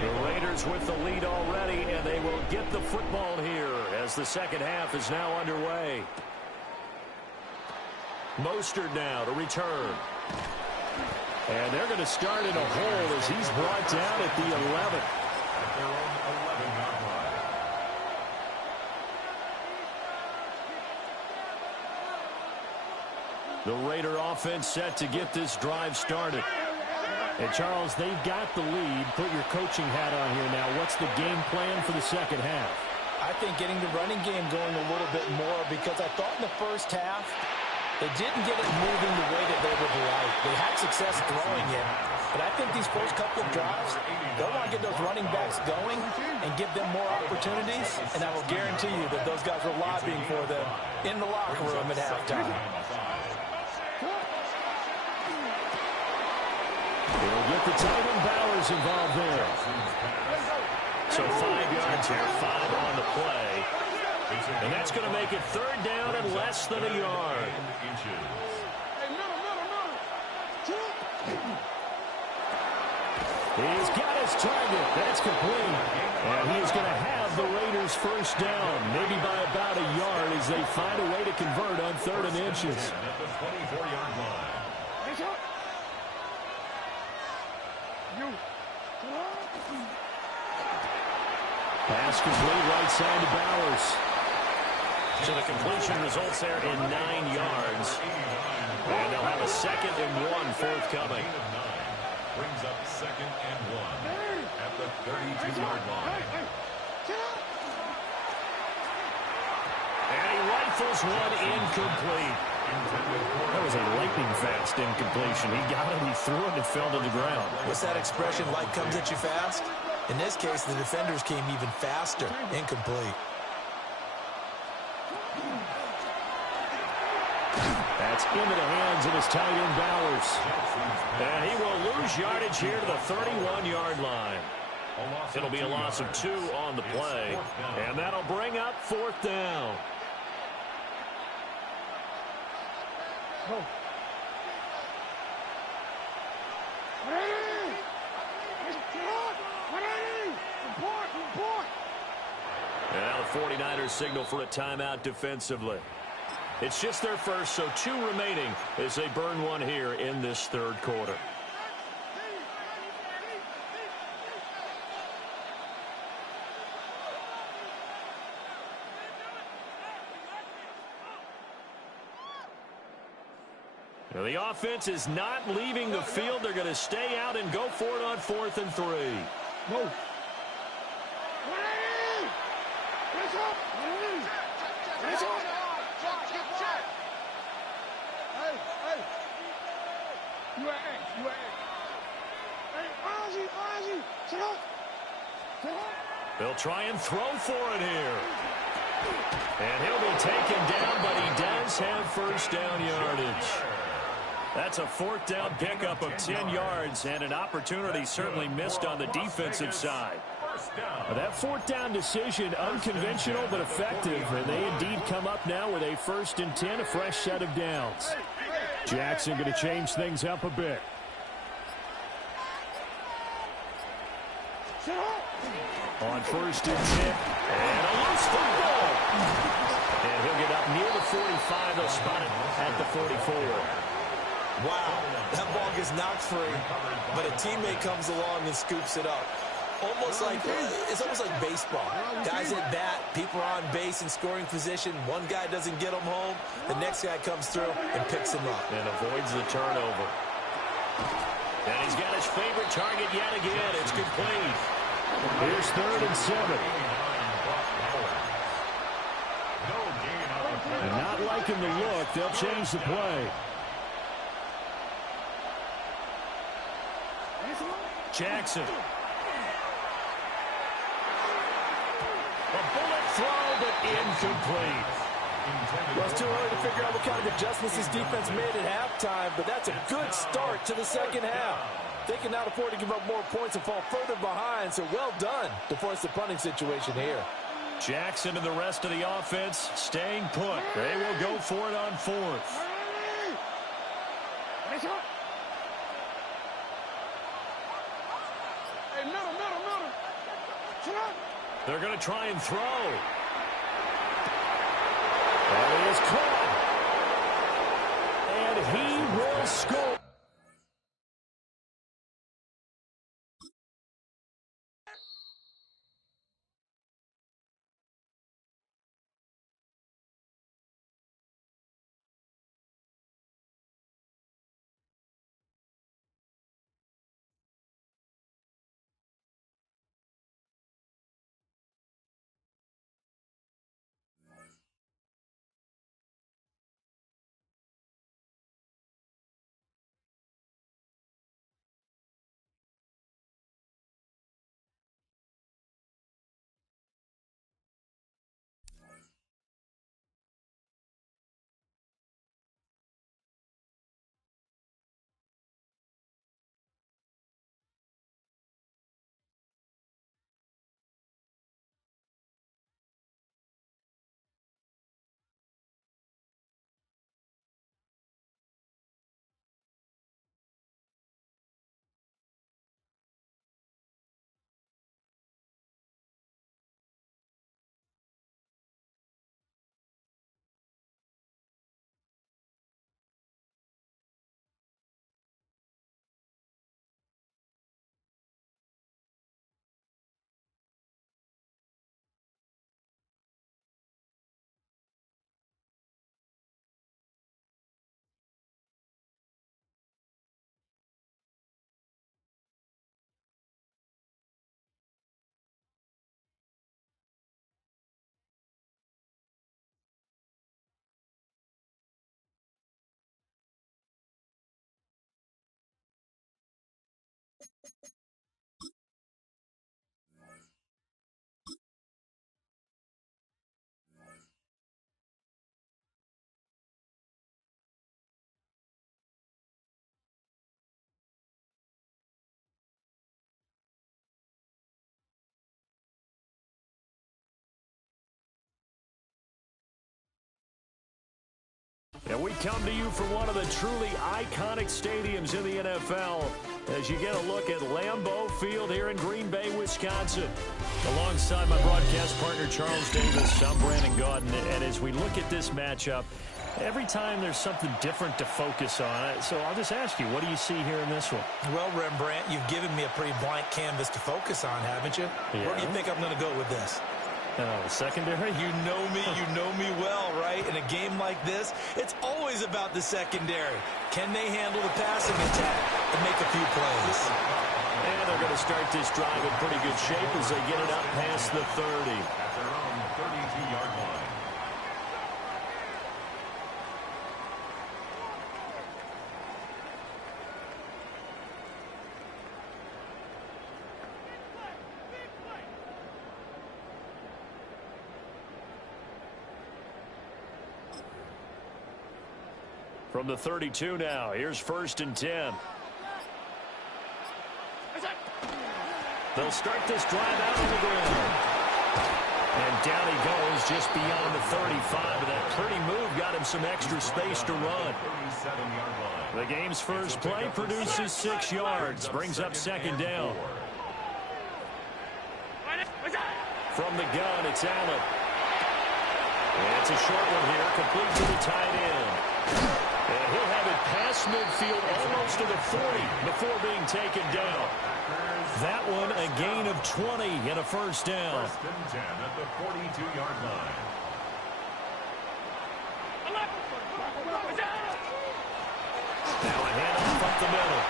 The Raiders with the lead already, and they will get the football here as the second half is now underway. Mostert now to return. And they're going to start in a hole as he's brought down at the 11. At their own 11-yard line. The Raider offense set to get this drive started. And, Charles, they've got the lead. Put your coaching hat on here now. What's the game plan for the second half? I think getting the running game going a little bit more, because I thought in the first half they didn't get it moving the way that they would like. They had success throwing it, but I think these first couple of drives, they'll want to get those running backs going and give them more opportunities, and I will guarantee you that those guys were lobbying for them in the locker room at halftime. They'll get the tight end Bowers involved there. So 5 yards here, 5 on the play. And that's going to make it third down and less than a yard. He's got his target. That's complete. And he is going to have the Raiders first down, maybe by about a yard as they find a way to convert on 3rd and inches. At the 24-yard line. Pass complete right side to Bowers. So the completion results there in 9 yards. And they'll have a 2nd and 1 forthcoming. Brings up 2nd and 1 at the 32-yard line. And he rifles one incomplete. That was a lightning-fast incompletion. He got it, he threw it, and it fell to the ground. What's that expression, light comes at you fast? In this case, the defenders came even faster. Incomplete. That's into the hands of his tight end Bowers. And he will lose yardage here to the 31-yard line. It'll be a loss of 2 on the play. And that'll bring up 4th down. And now the 49ers signal for a timeout defensively. It's just their first, so 2 remaining as they burn one here in this third quarter. Now the offense is not leaving the field. They're going to stay out and go for it on 4th and 3. Go. They'll try and throw for it here. And he'll be taken down, but he does have first down yardage. That's a 4th down pickup of 10 yards and an opportunity certainly missed on the defensive side. That 4th down decision, unconventional but effective, and they indeed come up now with a 1st and 10, a fresh set of downs. Jackson going to change things up a bit. On 1st and 10, and a loose football. And he'll get up near the 45. They'll spot it at the 44. Wow, that ball gets knocked free, but a teammate comes along and scoops it up. It's almost like baseball. Guys at bat, people are on base in scoring position. One guy doesn't get them home. The next guy comes through and picks him up. And avoids the turnover. And he's got his favorite target yet again. It's complete. Here's 3rd and 7. And not liking the look, they'll change the play. Jackson. A bullet throw, but incomplete. Well, it's too early to figure out what kind of adjustments this defense made at halftime, but that's a good start to the second half. They can now afford to give up more points and fall further behind, so well done to force the punting situation here. Jackson and the rest of the offense staying put. They will go for it on 4th. Hey, middle. They're going to try and throw. And it is caught. And he will score. And we come to you from one of the truly iconic stadiums in the NFL as you get a look at Lambeau Field here in Green Bay, Wisconsin. Alongside my broadcast partner, Charles Davis, I'm Brandon Gaudin. And as we look at this matchup, every time there's something different to focus on. So I'll just ask you, what do you see here in this one? Well, Rembrandt, you've given me a pretty blank canvas to focus on, haven't you? Yeah. Where do you think I'm going to go with this? Secondary? You know me well, right? In a game like this, it's always about the secondary. Can they handle the passing attack and make a few plays? And they're going to start this drive in pretty good shape as they get it up past the 30. At their own 32-yard line. From the 32 now, here's 1st and 10. They'll start this drive out on the ground. And down he goes just beyond the 35. And that pretty move got him some extra space to run. The game's first play produces 6 yards. Brings up 2nd down. From the gun, it's Allen. And it's a short one here, complete to the tight end. And he'll have it past midfield almost to the 40 before being taken down. That one a gain of 20 and a first down. First and 10 at the 42-yard line. Now a handoff up the middle.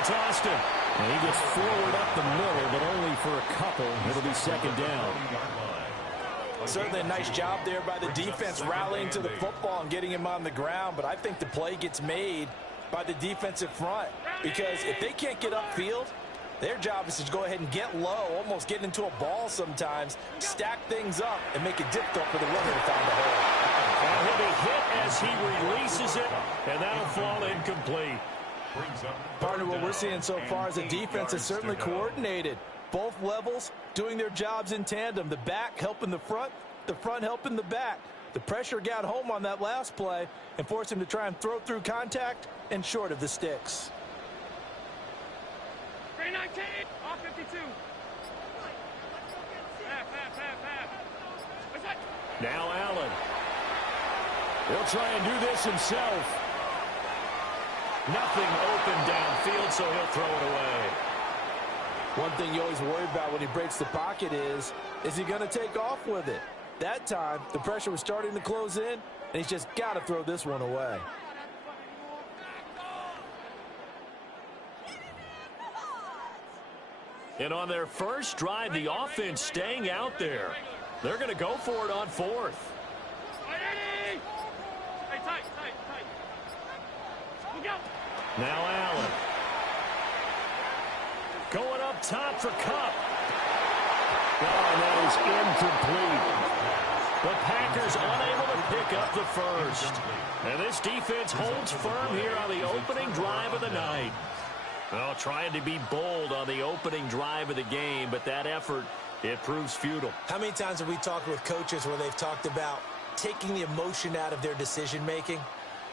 It's Austin. And he gets forward up the middle, but only for a couple. It'll be second down. Certainly a nice job there by the defense rallying to the football and getting him on the ground, but I think the play gets made by the defensive front because if they can't get upfield, their job is to go ahead and get low, almost get into a ball sometimes, stack things up, and make it difficult for the runner to find a hole. And he'll be hit as he releases it, and that'll fall incomplete. Partner, what we're seeing so far is the defense is certainly coordinated. Both levels doing their jobs in tandem. The back helping the front helping the back. The pressure got home on that last play and forced him to try and throw through contact and short of the sticks. 319, off 52. Now Allen. He'll try and do this himself. Nothing open downfield, so he'll throw it away. One thing you always worry about when he breaks the pocket is he going to take off with it? That time, the pressure was starting to close in, and he's just got to throw this one away. And on their first drive, the offense staying out there. They're going to go for it on fourth. Now Allen. Going up top for Cup. Oh, that is incomplete. The Packers unable to pick up the first. And this defense holds firm here on the opening drive of the night. Well, trying to be bold on the opening drive of the game, but that effort, it proves futile. How many times have we talked with coaches where they've talked about taking the emotion out of their decision-making?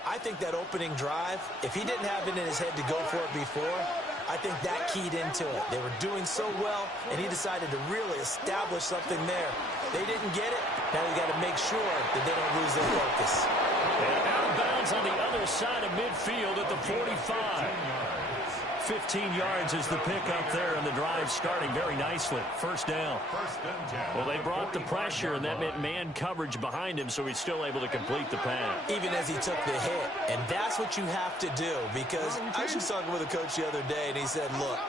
I think that opening drive, if he didn't have it in his head to go for it before, I think that keyed into it. They were doing so well, and he decided to really establish something there. They didn't get it. Now you got to make sure that they don't lose their focus. And out of bounds on the other side of midfield at the 45. 15 yards is the pickup there, and the drive starting very nicely. First down. Well, they brought the pressure, and that meant man coverage behind him, so he's still able to complete the pass. Even as he took the hit. And that's what you have to do, because I was just talking with a coach the other day, and he said, look,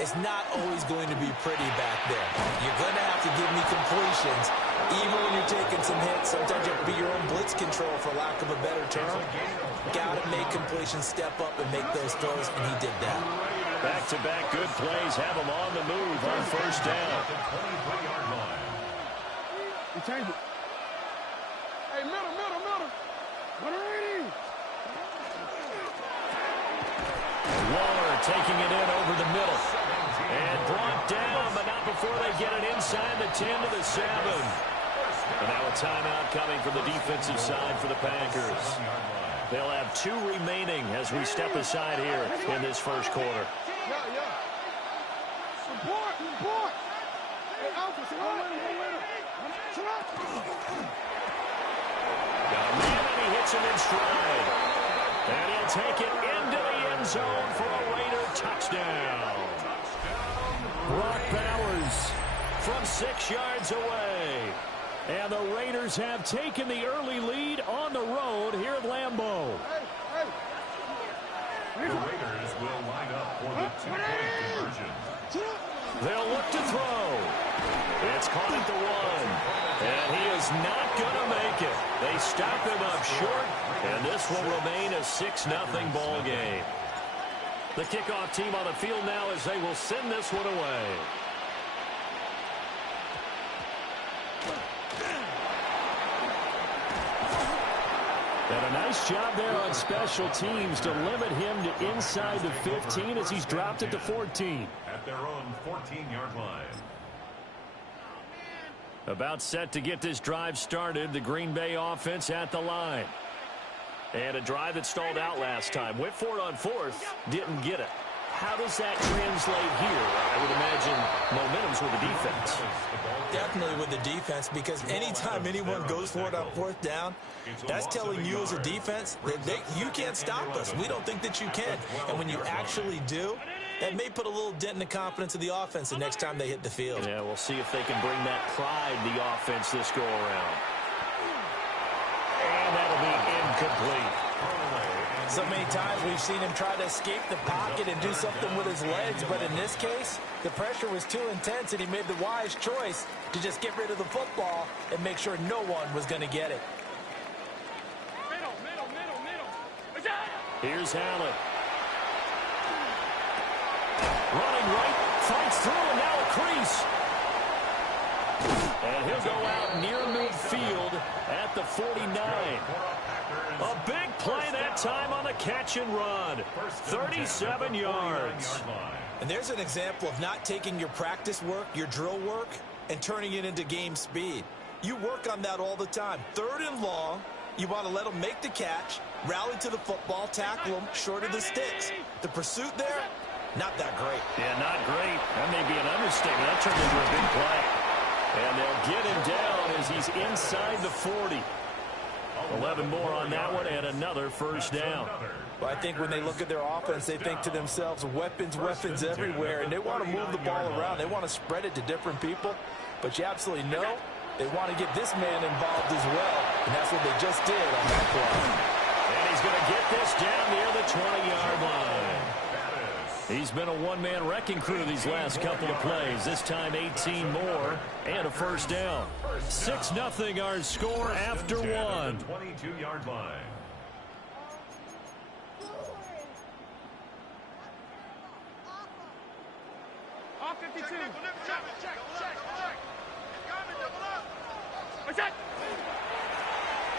it's not always going to be pretty back there. You're going to have to give me completions. Even when you're taking some hits, sometimes you have to be your own blitz control, for lack of a better term. Got to make completions, step up and make those throws, and he did that. Back-to-back good plays have him on the move on first down. He changed it. Hey, middle. What are we? Waller taking it in over the middle. And brought down, but not before they get it inside the 10 to the 7. And now a timeout coming from the defensive side for the Packers. They'll have 2 remaining as we step aside here in this first quarter. Yeah. Support. Hey, Alpha, Got a man, and he hits him in stride. And he'll take it into the end zone for a Raider touchdown. Brock Bowers from 6 yards away. And the Raiders have taken the early lead on the road here at Lambeau. The Raiders will line up for the 2-point conversion. They'll look to throw. It's caught at the 1. And he is not going to make it. They stop him up short, and this will remain a 6-0 ball game. The kickoff team on the field now as they will send this one away. And a nice job there on special teams to limit him to inside the 15 as he's dropped it to 14. At their own 14-yard line. About set to get this drive started, the Green Bay offense at the line. And a drive that stalled out last time. Went for it on fourth, didn't get it. How does that translate here? I would imagine momentum's with the defense. Definitely with the defense, because anytime anyone goes for it on fourth down, that's telling you as a defense that you can't stop us. We don't think that you can. And when you actually do, that may put a little dent in the confidence of the offense the next time they hit the field. Yeah, we'll see if they can bring that pride the offense this go around. And that'll be incomplete. So many times we've seen him try to escape the pocket and do something with his legs, but in this case, the pressure was too intense and he made the wise choice to just get rid of the football and make sure no one was going to get it. Here's Allen. Running right, fights through, and now a crease. And he'll go out near midfield at the 49. A big play that time on the catch and run. 37 yards. And there's an example of not taking your practice work, your drill work, and turning it into game speed. You work on that all the time. 3rd and long, you want to let them make the catch, rally to the football, tackle them short of the sticks. The pursuit there, not that great. Yeah, not great. That may be an understatement. That turned into a big play. And they'll get him down as he's inside the 40. 11 more on that one and another first down. Well, I think when they look at their offense, they think to themselves, weapons, weapons everywhere, and they want to move the ball around. They want to spread it to different people, but you absolutely know they want to get this man involved as well, and that's what they just did on that play. And he's going to get this down near the 20-yard line. He's been a one-man wrecking crew these last couple of plays. This time 18 more and a first down. 6-0 our score after one. 22-yard line. Off 52.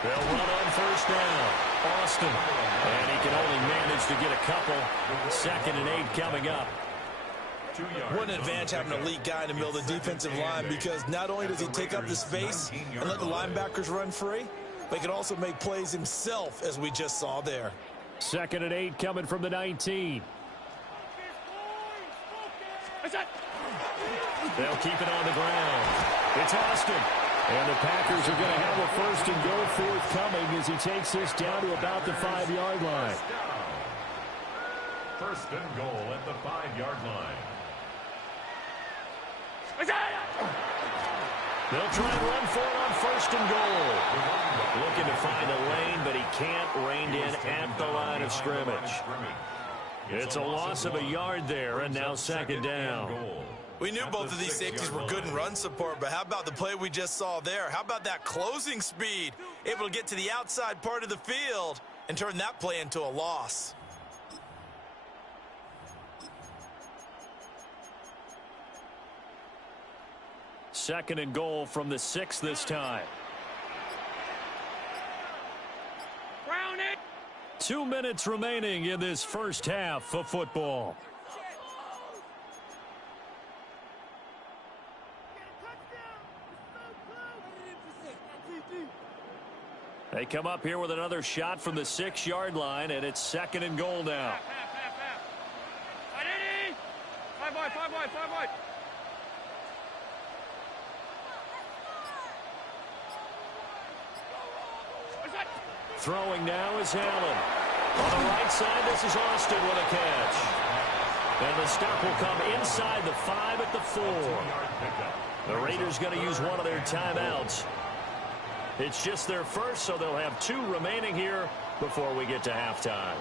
They'll run on first down. Austin. And he can only manage to get a couple. 2nd and 8 coming up. What an advantage having an elite guy in the middle of the defensive line, because not only does he take up the space and let the linebackers run free, but he can also make plays himself, as we just saw there. 2nd and 8 coming from the 19. They'll keep it on the ground. It's Austin. And the Packers are going to have a 1st and goal forthcoming as he takes this down to about the 5-yard line. 1st and goal at the 5-yard line. They'll try and run for it on 1st and goal. Looking to find a lane, but he can't rein in at the line of scrimmage. It's a loss of a yard there, and now 2nd down. We knew both of these safeties were good in run support, but how about the play we just saw there? How about that closing speed? Able to get to the outside part of the field and turn that play into a loss. Second and goal from the 6 this time. 2 minutes remaining in this first half of football. They come up here with another shot from the 6-yard line, and it's 2nd and goal now. Five wide. Throwing now is Allen. On the right side, this is Austin with a catch. And the stop will come inside the 5 at the 4. The Raiders going to use one of their timeouts. It's just their first, so they'll have 2 remaining here before we get to halftime.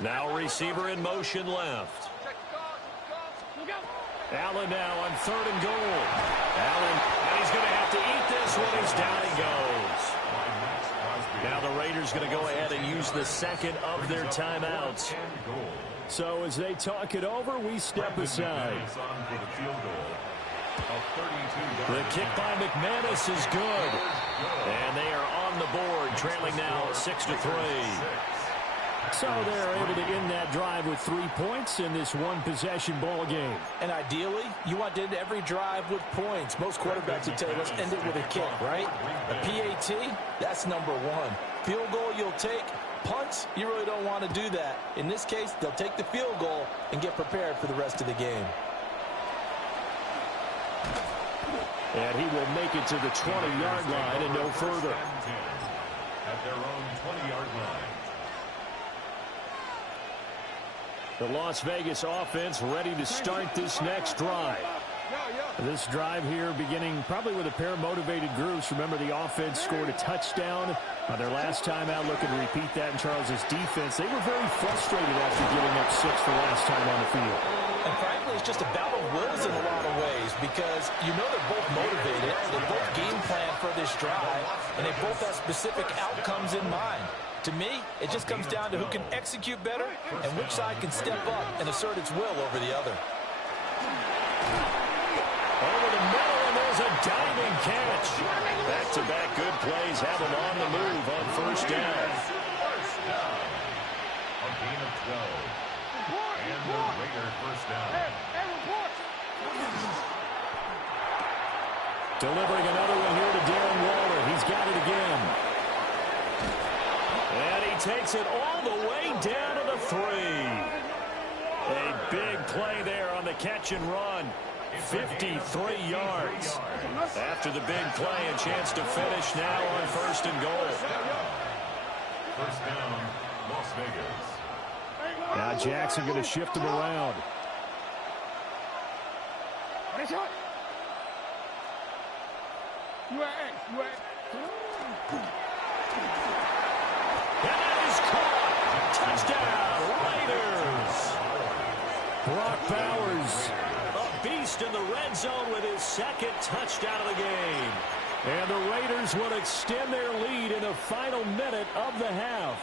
Now receiver in motion left. Allen now on 3rd and goal. Allen, and he's going to have to eat this one as down he goes. Now the Raiders going to go ahead and use the 2nd of their timeouts. So as they talk it over, we step aside. The kick by McManus is good. And they are on the board, trailing now 6-3. So they're able to end that drive with 3 points in this one-possession ball game. And ideally, you want to end every drive with points. Most quarterbacks would tell you, let's end it with a kick, right? A PAT, that's number 1. Field goal you'll take. Punts, you really don't want to do that. In this case, they'll take the field goal and get prepared for the rest of the game. And he will make it to the 20-yard line and no further. At their own 20-yard line. The Las Vegas offense ready to start this next drive. This drive here beginning probably with a pair of motivated groups. Remember, the offense scored a touchdown on their last time out, looking to repeat that in Charles's defense. They were very frustrated after giving up 6 the last time on the field. And frankly, it's just a battle of wills in a lot of ways because you know they're both motivated. They both game plan for this drive, and they both have specific outcomes in mind. To me, it just comes down to who can execute better and which side can step up and assert its will over the other. Over the middle, and there's a diving catch. Back-to-back good plays have them on the move on first down. First down. A gain of 12. And the Raider first down. Delivering another one here to Darren Waller. He's got it again. And he takes it all the way down to the 3. A big play there on the catch and run. 53 yards. After the big play, a chance to finish now on first and goal. First down, Las Vegas. Now Jackson going to shift him around. And that is caught. Touchdown, Raiders. Brock Bowers, a beast in the red zone with his second touchdown of the game. And the Raiders will extend their lead in the final minute of the half.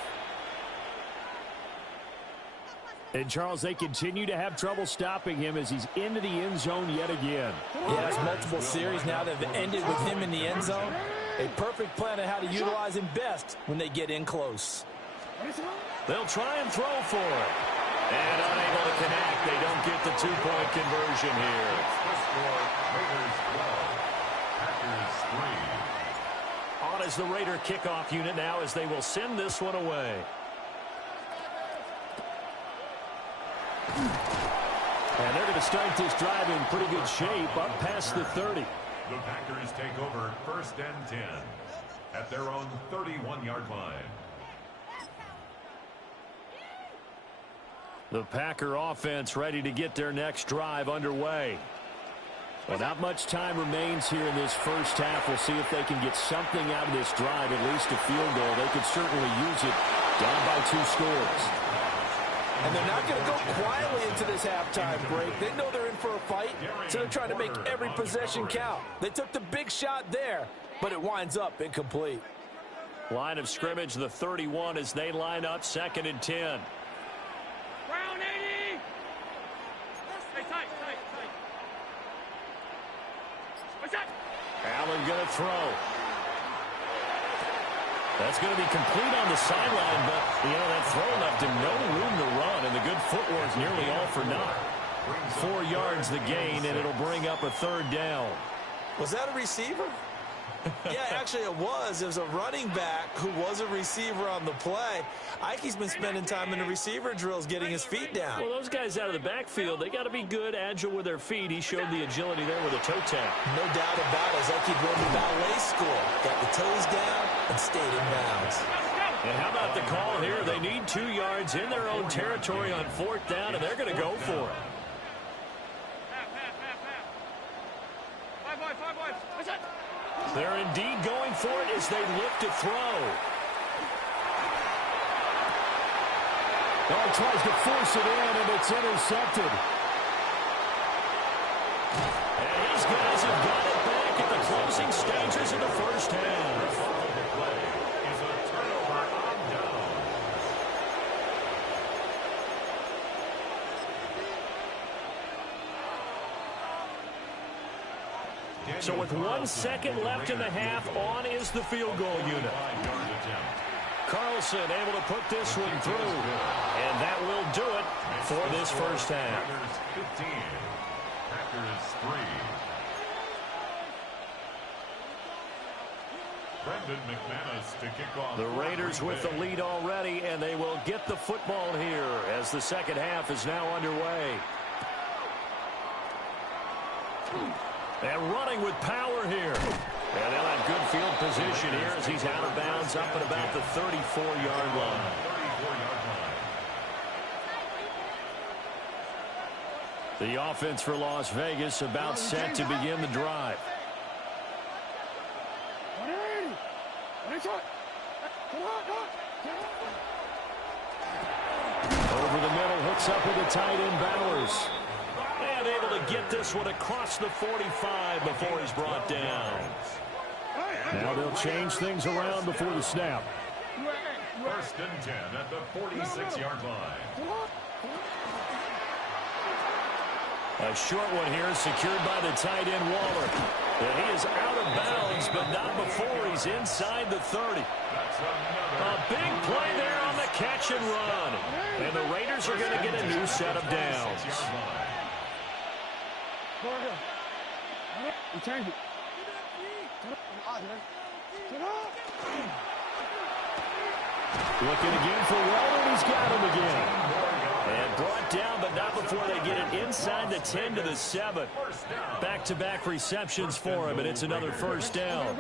And, Charles, they continue to have trouble stopping him as he's into the end zone yet again. Yeah, it's multiple series now that have ended with him in the end zone. A perfect plan on how to utilize him best when they get in close. They'll try and throw for it. And unable to connect. They don't get the two-point conversion here. The score, Raiders 12, Packers 3. On is the Raider kickoff unit now as they will send this one away. And they're going to start this drive in pretty good shape up past the 30. The Packers take over first and 10 at their own 31-yard line. The Packer offense ready to get their next drive underway. Well, not much time remains here in this first half. We'll see if they can get something out of this drive, at least a field goal. They could certainly use it down by 2 scores. And they're not going to go quietly into this halftime break. They know they're in for a fight, so they're trying to make every possession count. They took the big shot there, but it winds up incomplete. Line of scrimmage, the 31 as they line up, 2nd and 10. Round 80. Stay tight. What's that? Allen going to throw. That's going to be complete on the sideline, but, that throw left him no room to run, and the good footwork nearly all for naught. 4 yards the gain, and it'll bring up a 3rd down. Was that a receiver? Yeah, actually it was. It was a running back who was a receiver on the play. Ike's been spending time in the receiver drills getting his feet down. Well, those guys out of the backfield, they got to be good, agile with their feet. He showed the agility there with a toe tap. No doubt about it. It's like he'd run the ballet school. Got the toes down and stayed in bounds. And how about the call here? They need 2 yards in their own territory on 4th down, and they're going to go for it. They're indeed going for it as they look to throw. Oh, tries to force it in, and it's intercepted. And these guys have got it back at the closing stages of the first half. Is a turnover on down. So with 1 second left in the half, on is the field goal unit. Carlson able to put this one through. And that will do it for this first half. Packers 15, Packers 3. The Raiders with the lead already, and they will get the football here as the second half is now underway. And running with power here. And they'll have good field position here as he's out of bounds up at about the 34-yard line. The offense for Las Vegas about set to begin the drive. Over the middle, hooks up with the tight end Bowers. And able to get this one across the 45 before he's brought down. Now they'll change things around before the snap. First and 10 at the 46-yard line. A short one here secured by the tight end Waller. And he is out of bounds, but not before he's inside the 30. A big play there on the catch and run. And the Raiders are going to get a new set of downs. Looking again for Waller. He's got him again. And brought down, but not before they get it inside the 10 to the 7. Back-to-back receptions for him, and it's another first down.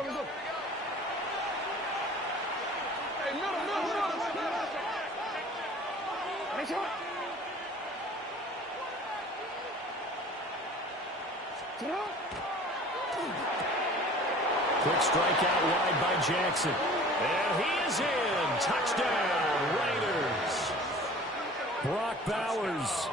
Quick strike out wide by Jackson. And he is in. Touchdown, Raiders. Brock Bowers.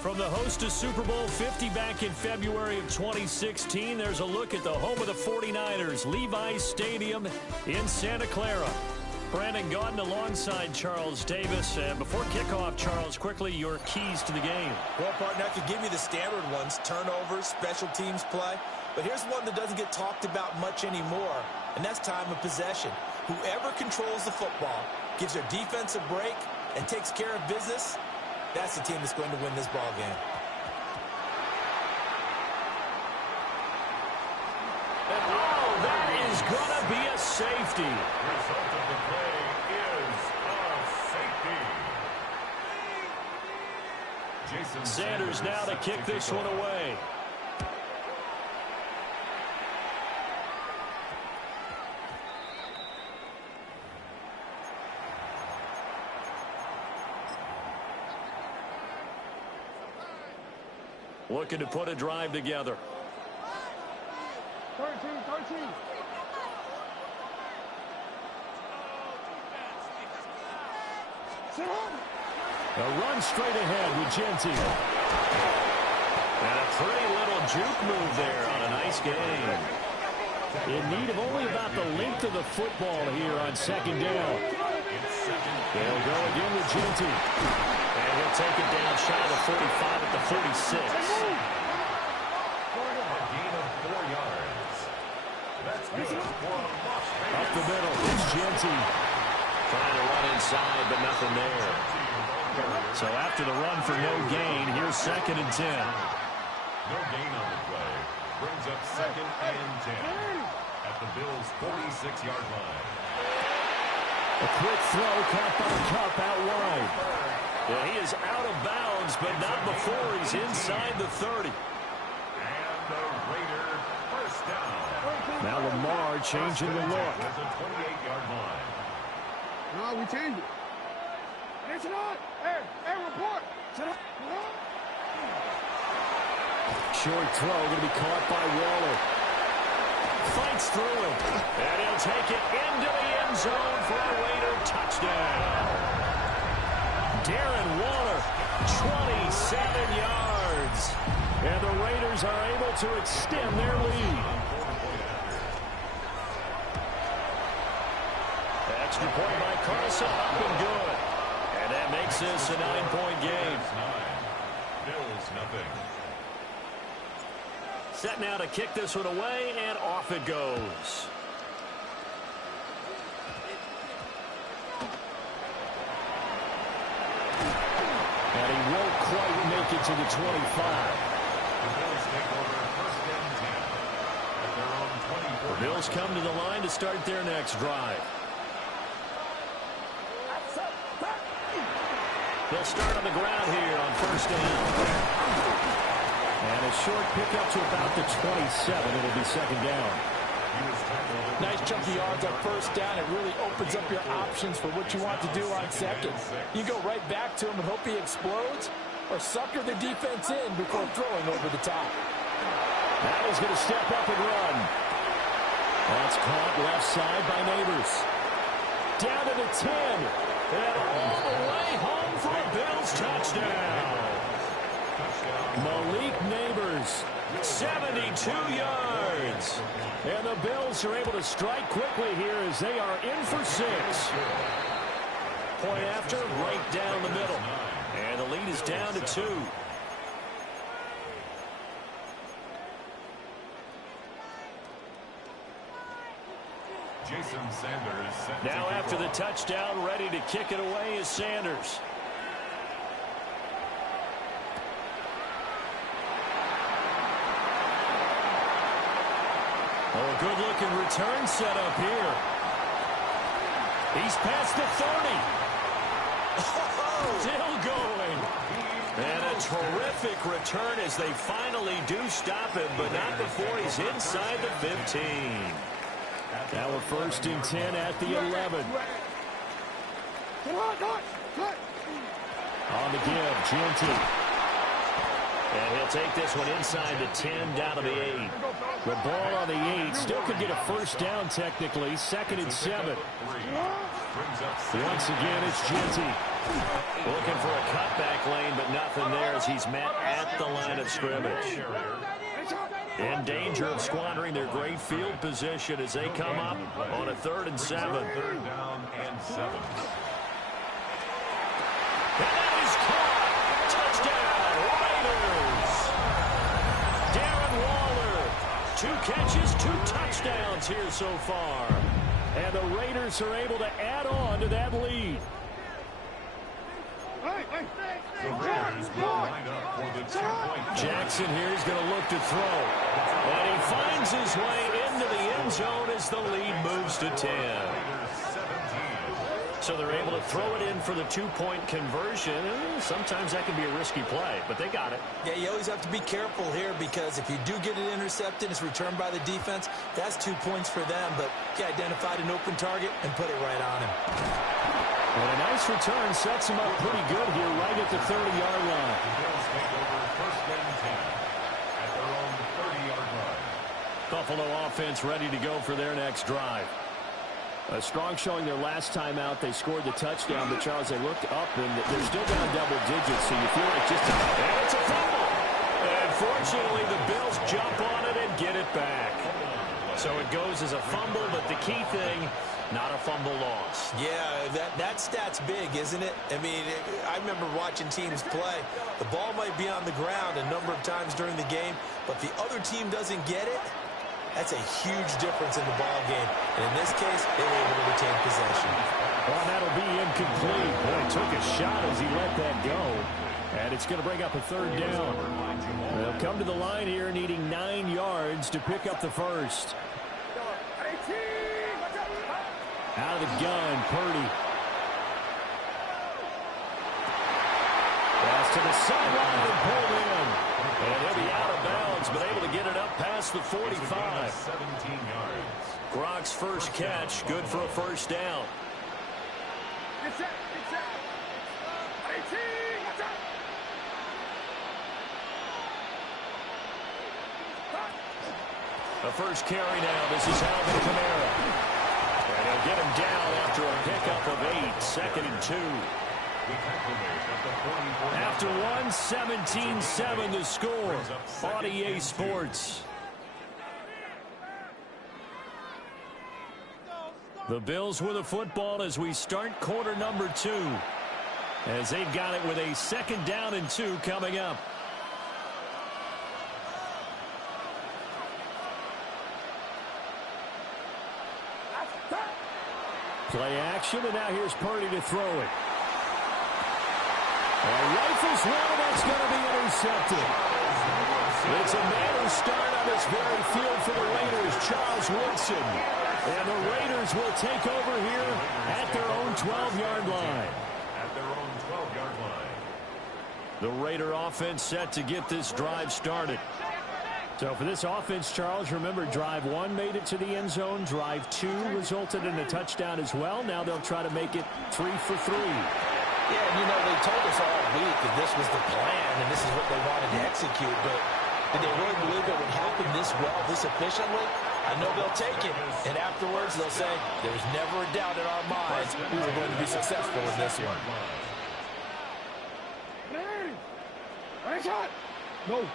From the host of Super Bowl 50 back in February of 2016, there's a look at the home of the 49ers, Levi's Stadium in Santa Clara. Brandon Gaudin alongside Charles Davis. And before kickoff, Charles, quickly your keys to the game. Well, partner, I could give you the standard ones, turnovers, special teams play. But here's one that doesn't get talked about much anymore, and that's time of possession. Whoever controls the football, gives their defense a break, and takes care of business, that's the team that's going to win this ball game. Oh, that is going to be a safety. Result of the play is a safety. Jason Sanders now to kick this one away. Looking to put a drive together. 13. A run straight ahead with Genty. And a pretty little juke move there on a nice game. In need of only about the length of the football here on second down. They'll go again with Genty. And he'll take it down shy of the 45 at the 46. A gain of 4 yards. That's good for Las Vegas. Up the middle, it's Genty. Trying to run inside, but nothing there. So after the run for no gain, here's 2nd and 10. No gain on the play. Brings up 2nd and 10 at the Bills' 46-yard line. A quick throw caught by Kupp out wide. Yeah, he is out of bounds, but not before he's inside the 30. And the Raider first down. Now Lamar changing the look. At the 28-yard line. No, we changed it. It's not. Hey, report. Short throw going to be caught by Waller. Fights through him. And he'll take it into the end zone for a Raider touchdown. Darren Waller, 27 yards. And the Raiders are able to extend their lead. Extra point by Carson, up and good. And that makes this a 9-point game. Bills nothing. Set now to kick this one away, and off it goes. And he won't quite make it to the 25. The Bills take over 1st and 10 at their own 24. The Bills come to the line to start their next drive. They'll start on the ground here on 1st down. And a short pickup to about the 27. It'll be 2nd down. Nice chunky yards on 1st down. It really opens up your options for what you want to do on 2nd. You go right back to him and hope he explodes, or sucker the defense in before throwing over the top. Now he's going to step up and run. That's caught left side by Neighbors. Down to the 10. And all the way home for a Bills touchdown. Malik Neighbors, 72 yards. And the Bills are able to strike quickly here as they are in for 6. Point after, right down the middle. And the lead is down to 2. Jason Sanders set Now to after the off. touchdown, ready to kick it away is Sanders. Oh, good-looking return set up here. He's past the 30. Still going. And a terrific return as they finally do stop him, but not before he's inside the 15. Now a 1st and 10 at the 11. On the give, Genty. And he'll take this one inside the 10, down to the 8. The ball on the 8. Still could get a 1st down technically. 2nd and 7. Once again, it's Genty. Looking for a cutback lane, but nothing there as he's met at the line of scrimmage. In danger of squandering their great field position as they come up on a 3rd and 7. 3rd down and 7. And that is caught. Touchdown, Raiders. Darren Waller. 2 catches, 2 touchdowns here so far. And the Raiders are able to add on to that lead. The Raiders will line up for the 2-point. Jackson here is going to look to throw. And he finds his way into the end zone as the lead moves to 10. So they're able to throw it in for the 2-point conversion. Sometimes that can be a risky play, but they got it. Yeah, you always have to be careful here because if you do get it intercepted, it's returned by the defense. That's 2 points for them, but he identified an open target and put it right on him. And a nice return sets him up pretty good here right at the 30-yard line. The Bills take over 1st and 10 at their own 30-yard line. Buffalo offense ready to go for their next drive. A strong showing their last time out. They scored the touchdown, but Charles, they looked up and they're still down double digits, so you feel like just and it's a fumble. And fortunately, the Bills jump on it and get it back. So it goes as a fumble, but the key thing, not a fumble loss. Yeah, that stat's big, isn't it? I mean, I remember watching teams play. The ball might be on the ground a number of times during the game, but the other team doesn't get it. That's a huge difference in the ball game. And in this case, they were able to retain possession. Well, that'll be incomplete. Boy, took a shot as he let that go. And it's going to bring up a 3rd down. They'll come to the line here needing 9 yards to pick up the first. Out of the gun, Purdy. Pass to the sideline and pulled in. And he'll be out of bounds, but able to get it up past the 45. 17 yards. Gronk's first catch, good for a 1st down. The first carry now, this is Alvin Kamara. And he'll get him down after a pickup of 8, 2nd and 2. After 1, 17-7 the score on EA Sports. The Bills with the football as we start quarter number 2. As they've got it with a 2nd down and 2 coming up. Play action, and now here's Purdy to throw it. Rifles one, and that's going to be intercepted. It's a manner start on this very field for the Raiders, Charles Woodson. And the Raiders will take over here at their own 12-yard line. At their own 12-yard line. The Raider offense set to get this drive started. So for this offense, Charles, remember, drive 1 made it to the end zone. Drive 2 resulted in a touchdown as well. Now they'll try to make it 3 for 3. Yeah, and you know, they told us all week that this was the plan and this is what they wanted to execute, but did they really believe it would happen this well, this efficiently? I know they'll take it, and afterwards they'll say, there's never a doubt in our minds we were going to be successful in this one. Nice shot. No.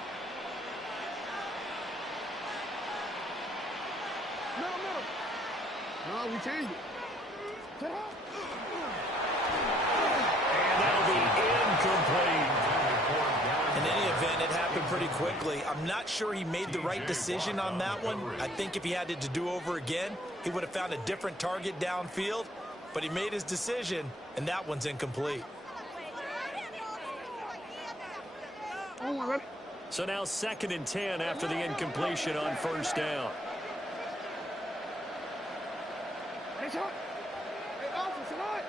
No, we changed it. And that'll be incomplete. In any event, it happened pretty quickly. I'm not sure he made the right decision on that one. I think if he had it to do over again, he would have found a different target downfield. But he made his decision, and that one's incomplete. So now 2nd and 10 after the incompletion on 1st down. Nice shot. Hey, officer, right.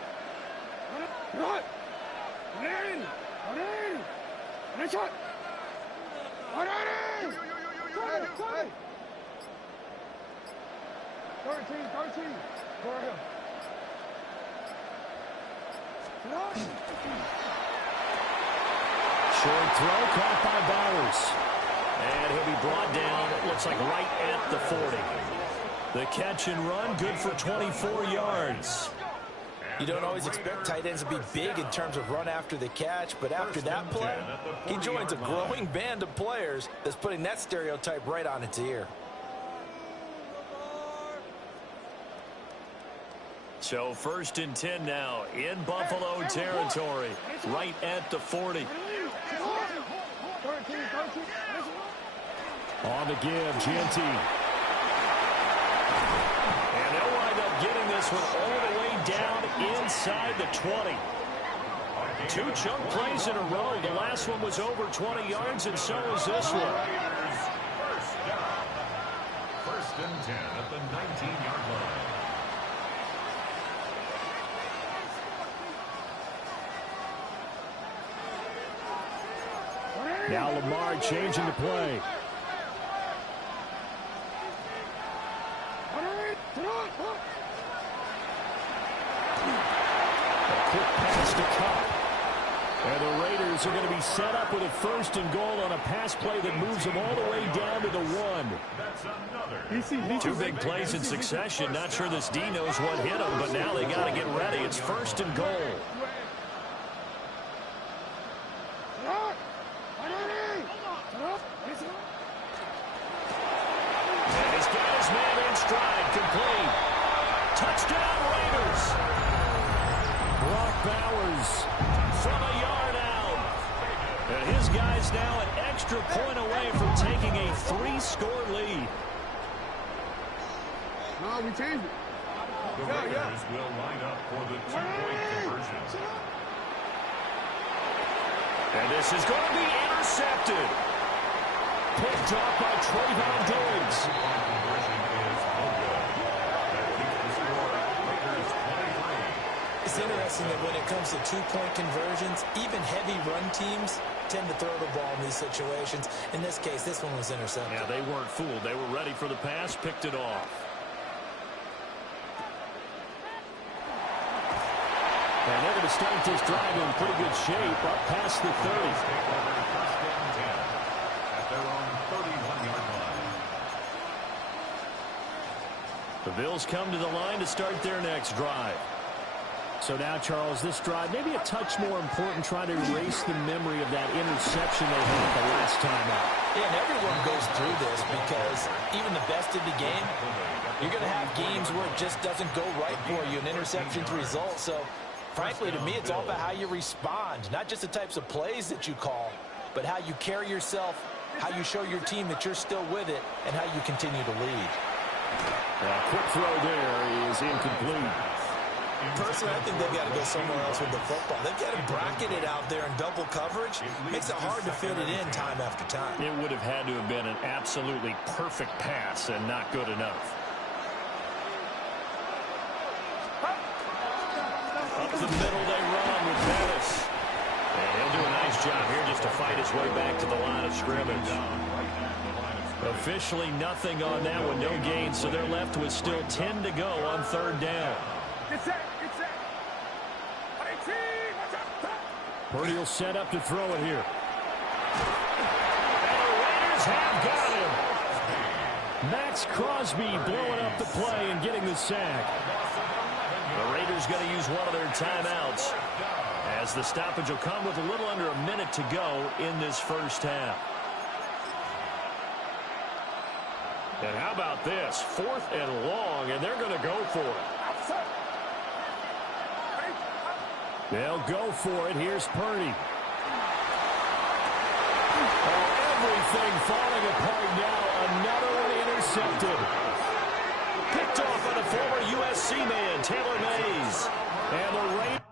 Nice shot. Hey. 13. Go ahead. Short throw caught by Bowers. And he'll be brought down, it looks like right at the 40. The catch and run, good for 24 yards. You don't always expect tight ends to be big in terms of run after the catch, but after that play, he joins a growing band of players that's putting that stereotype right on its ear. So 1st and 10 now in Buffalo territory, right at the 40. On the give, Genty. And they'll wind up getting this one all the way down inside the 20. 2 chunk plays in a row. The last one was over 20 yards, and so is this one. First down. 1st and 10 at the 19-yard line. Now Lamar changing the play. A quick pass to Cup. And the Raiders are going to be set up with a 1st and goal on a pass play that moves them all the way down to the 1. 2 big plays in succession. Not sure this D knows what hit them, but now they got to get ready. It's 1st and goal. And he's got his man in stride, complete. Touchdown, Raiders. Brock Bowers from a yard out. And his guy's now an extra point away from taking a 3-score lead. No, we changed it. The Raiders will line up for the 2-point conversion. And this is going to be intercepted. Picked off by Trayvon Diggs. It's interesting that when it comes to 2-point conversions, even heavy run teams tend to throw the ball in these situations. In this case, this one was intercepted. Yeah, they weren't fooled. They were ready for the pass, picked it off. And they're going to start this drive in pretty good shape up past the 30. The Bills come to the line to start their next drive. So now, Charles, this drive, maybe a touch more important, trying to erase the memory of that interception they had the last time out. Yeah, and everyone goes through this because even the best of the game, you're going to have games where it just doesn't go right for you, and interceptions result. So, frankly, to me, it's all about how you respond, not just the types of plays that you call, but how you carry yourself, how you show your team that you're still with it, and how you continue to lead. Quick throw there is incomplete. Personally, I think they've got to go somewhere else with the football. They've got to bracket it out there in double coverage. Makes it hard to fit it in time after time. It would have had to have been an absolutely perfect pass and not good enough. Up the middle they run with Pettis. And he'll do a nice job here just to fight his way back to the line of scrimmage. Officially nothing on that one, no gain, so they're left with still 10 to go on 3rd down. Purdy will set up to throw it here. And the Raiders have got him. Max Crosby blowing up the play and getting the sack. The Raiders going to use one of their timeouts as the stoppage will come with a little under a minute to go in this 1st half. And how about this? 4th and long, and they're going to go for it. They'll go for it. Here's Purdy. Oh, everything falling apart now. Another one intercepted. Picked off by the former USC man, Taylor Mays. And the Raiders.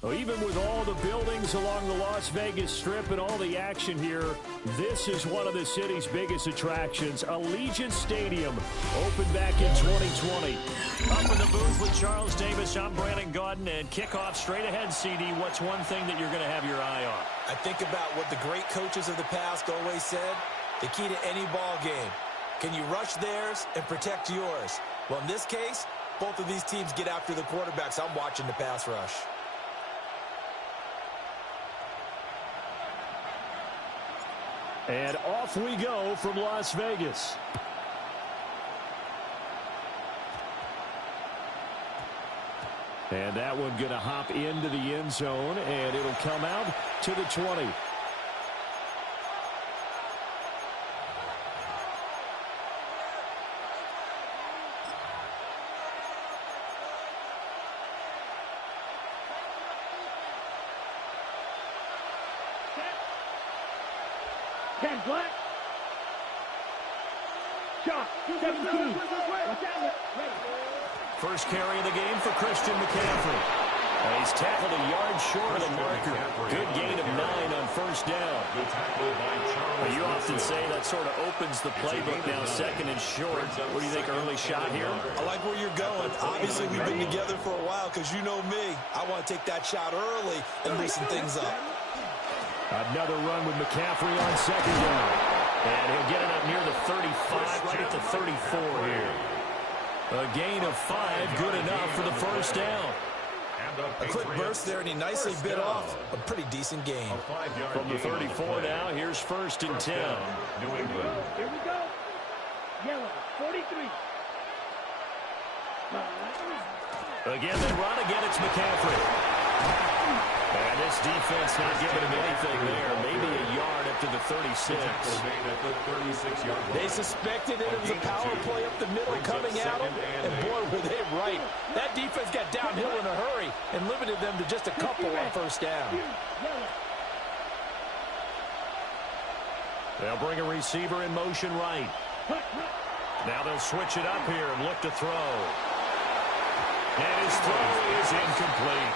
Well, even with all the buildings along the Las Vegas Strip and all the action here, this is one of the city's biggest attractions. Allegiant Stadium opened back in 2020. Up in the booth with Charles Davis, I'm Brandon Gaudin, and kickoff straight ahead, CD. What's one thing that you're going to have your eye on? I think about what the great coaches of the past always said. The key to any ball game. Can you rush theirs and protect yours? Well, in this case, both of these teams get after the quarterbacks. I'm watching the pass rush. And off we go from Las Vegas. And that one going to hop into the end zone, and it'll come out to the 20. Ken Black. Shot. 17. First carry of the game for Christian McCaffrey. And he's tackled a yard short of the marker. Good gain of 9 on first down. Well, you often say that sort of opens the playbook now, second and short. What do you think, early shot here? I like where you're going. Obviously, we've been together for a while because you know me. I want to take that shot early and loosen things up. Another run with McCaffrey on second down. And he'll get it up near the 35, right at the 34 here. A gain of 5, good enough for the first down. A quick burst there, and he nicely bit off a pretty decent gain. From the 34 now, here's first and 10. New England. Here we go. Yellow, 43. Again, they run again, it's McCaffrey. And this defense not giving him anything there. Maybe a yard up to the 36. They suspected it was a power play up the middle coming at them, and boy, were they right. That defense got downhill in a hurry and limited them to just a couple on first down. They'll bring a receiver in motion right. Now they'll switch it up here and look to throw. And his throw is incomplete.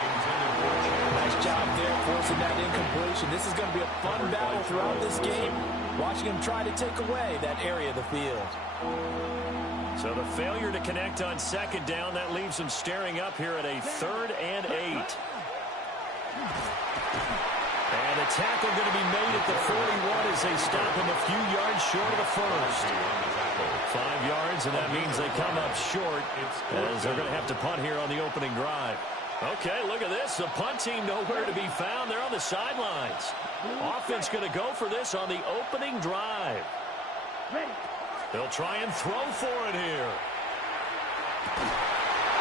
Nice job there forcing that incompletion. This is going to be a fun battle throughout this game. Watching him try to take away that area of the field. So the failure to connect on second down, that leaves him staring up here at a 3rd and 8. And a tackle going to be made at the 41 as they stop him a few yards short of the first. 5 yards, and that means they come up short as they're going to have to punt here on the opening drive. Okay, look at this. The punt team nowhere to be found. They're on the sidelines. Offense going to go for this on the opening drive. They'll try and throw for it here.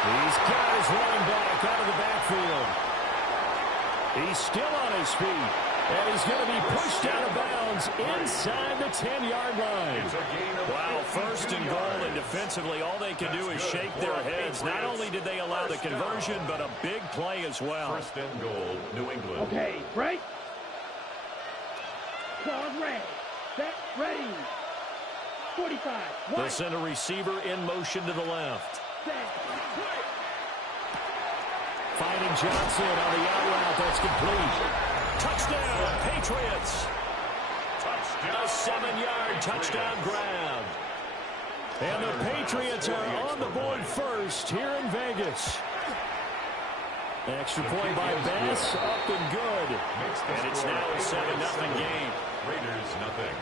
He's got his running back out of the backfield. He's still on his feet. And he's going to be pushed out of bounds inside the 10-yard line. Wow, first and goal, and defensively all they can do is shake their heads. Not only did they allow the conversion, but a big play as well. First and goal, New England. Okay, break. Claws ready. Set, ready. 45. They'll send a receiver in motion to the left. Finding Johnson on the out route. That's complete. Touchdown, Patriots. A 7-yard touchdown grab. And the Patriots are on the board first here in Vegas. Extra point by Bass, up and good. And it's now a 7-0 game. Raiders nothing.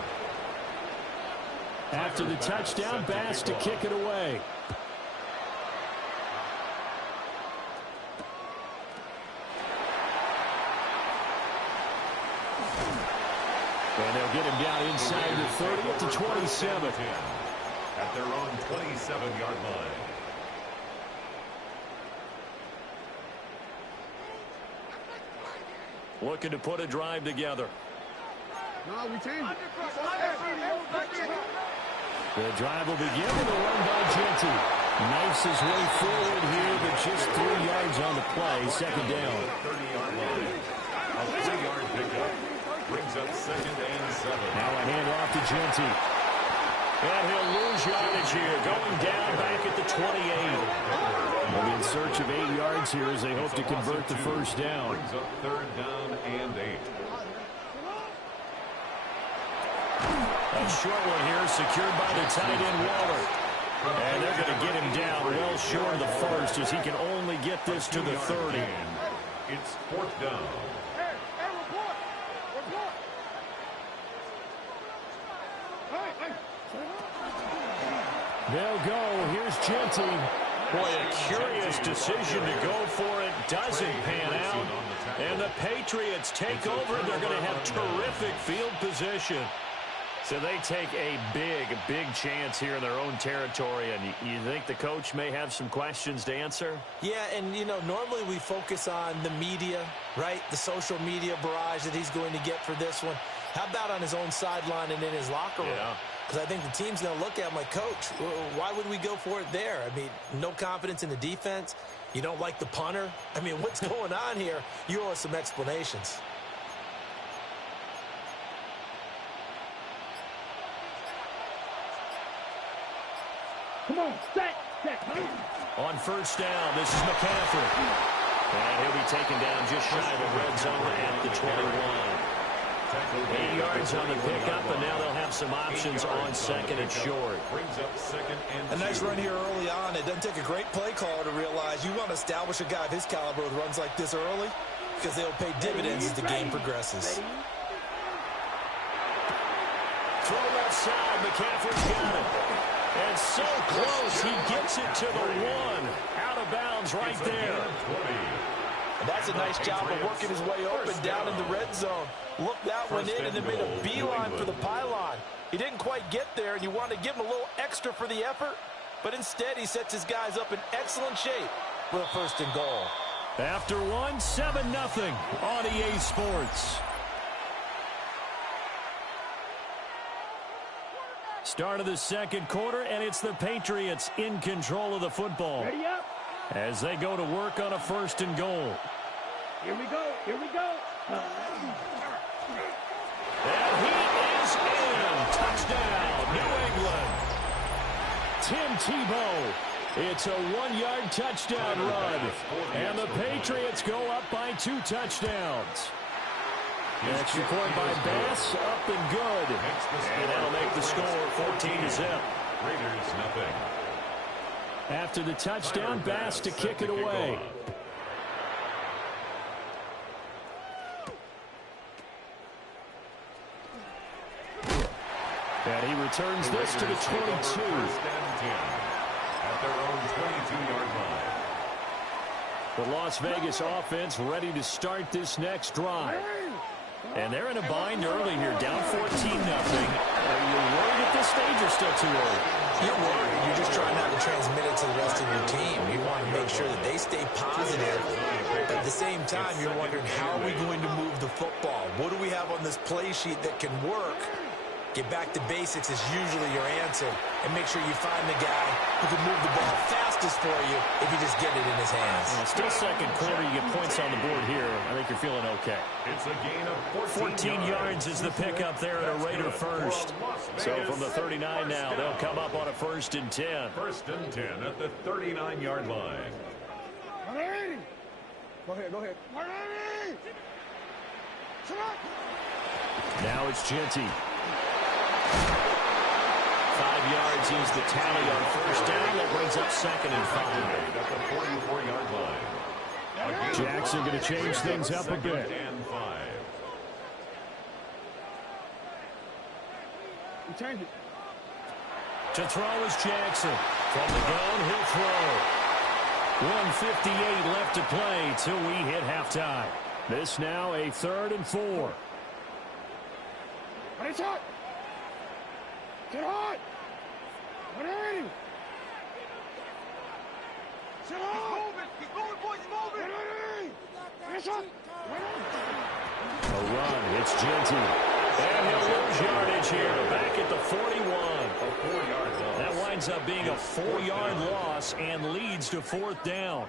After the touchdown, Bass to kick it away. And they'll get him down inside the 30 to 27. At their own 27-yard line. Looking to put a drive together. No, we changed it. The drive will begin with a run by Genty. Knifes his way forward here, but just 3 yards on the play. Second down. 30-yard line. A 3-yard pickup brings up 2nd and 7. Now a handoff to Genty. And he'll lose yardage here, going down back at the 28. We'll be in search of 8 yards yards here as they hope to convert the first down. Brings up 3rd down and 8. A short one here, secured by the tight end Waller. And they're going to get him down well short of the first as he can only get this to the 30. It's 4th down. Hey, report. Report. Hey. They'll go. Here's Genty. Boy, a curious decision to go for it. Doesn't pan out. And the Patriots take over. They're going to have terrific field position. So they take a big chance here in their own territory. And you think the coach may have some questions to answer? Yeah, and, you know, normally we focus on the media, right? The social media barrage that he's going to get for this one. How about on his own sideline and in his locker room? Yeah. Because I think the team's going to look at him like, Coach, why would we go for it there? I mean, no confidence in the defense. You don't like the punter. I mean, what's going on here? You owe us some explanations. Come on, set. On first down, this is McCaffrey. And he'll be taken down just shy of the red zone at the 21. 8 yards on the pickup, and now they'll have some options on 2nd and short. Brings up 2nd and 2. A nice run here early on. It doesn't take a great play caller to realize you want to establish a guy of his caliber with runs like this early because they'll pay dividends as the game progresses. Throw left side, McCaffrey's got it. And so close, he gets it to the 1. Out of bounds right there. And that's a nice job of working his way open down in the red zone. Looked that one in and then made a beeline for the pylon. He didn't quite get there, and you want to give him a little extra for the effort, but instead he sets his guys up in excellent shape for a 1st and goal. After 1, 7-0 on EA Sports. Start of the 2nd quarter, and it's the Patriots in control of the football. Ready up. As they go to work on a 1st and goal. Here we go. And he is in. Touchdown, New England. Tim Tebow. It's a 1-yard touchdown run. And the Patriots go up by 2 touchdowns. Extra point by Bass, up and good. And that'll make the score 14-0. Raiders nothing. After the touchdown, Bass to kick it away. And he returns this to the 22. At their own 22-yard line. The Las Vegas offense ready to start this next drive. And they're in a bind early here, down 14-0. Are you worried at this stage or still too early? You're worried. You're just trying not to transmit it to the rest of your team. You want to make sure that they stay positive. But at the same time, you're wondering, how are we going to move the football? What do we have on this play sheet that can work? Get back to basics is usually your answer. And make sure you find the guy who can move the ball fastest for you if you just get it in his hands. Well, still 2nd quarter, you get points on the board here. I think you're feeling okay. It's a gain of 14 yards is the pickup there at a Raider 1st. So from the 39 now, they'll come up on a 1st and 10. 1st and 10 at the 39-yard line. Go ahead. Now it's Genty. 5 yards is the tally on 1st down. That brings up 2nd and 5. At the 44-yard line. Jackson going to change things up a bit. And 5. Change it. To throw is Jackson. From the gun, he'll throw. 1:58 left to play till we hit halftime. This now a 3rd and 4. Get hot! Get hot! Ready! Sit hot! Keep moving, boys, moving! Ready! Get shot! A run, it's Genty. And he'll lose yardage here, back at the 41. A 4-yard loss. That winds up being a 4-yard loss and leads to 4th down.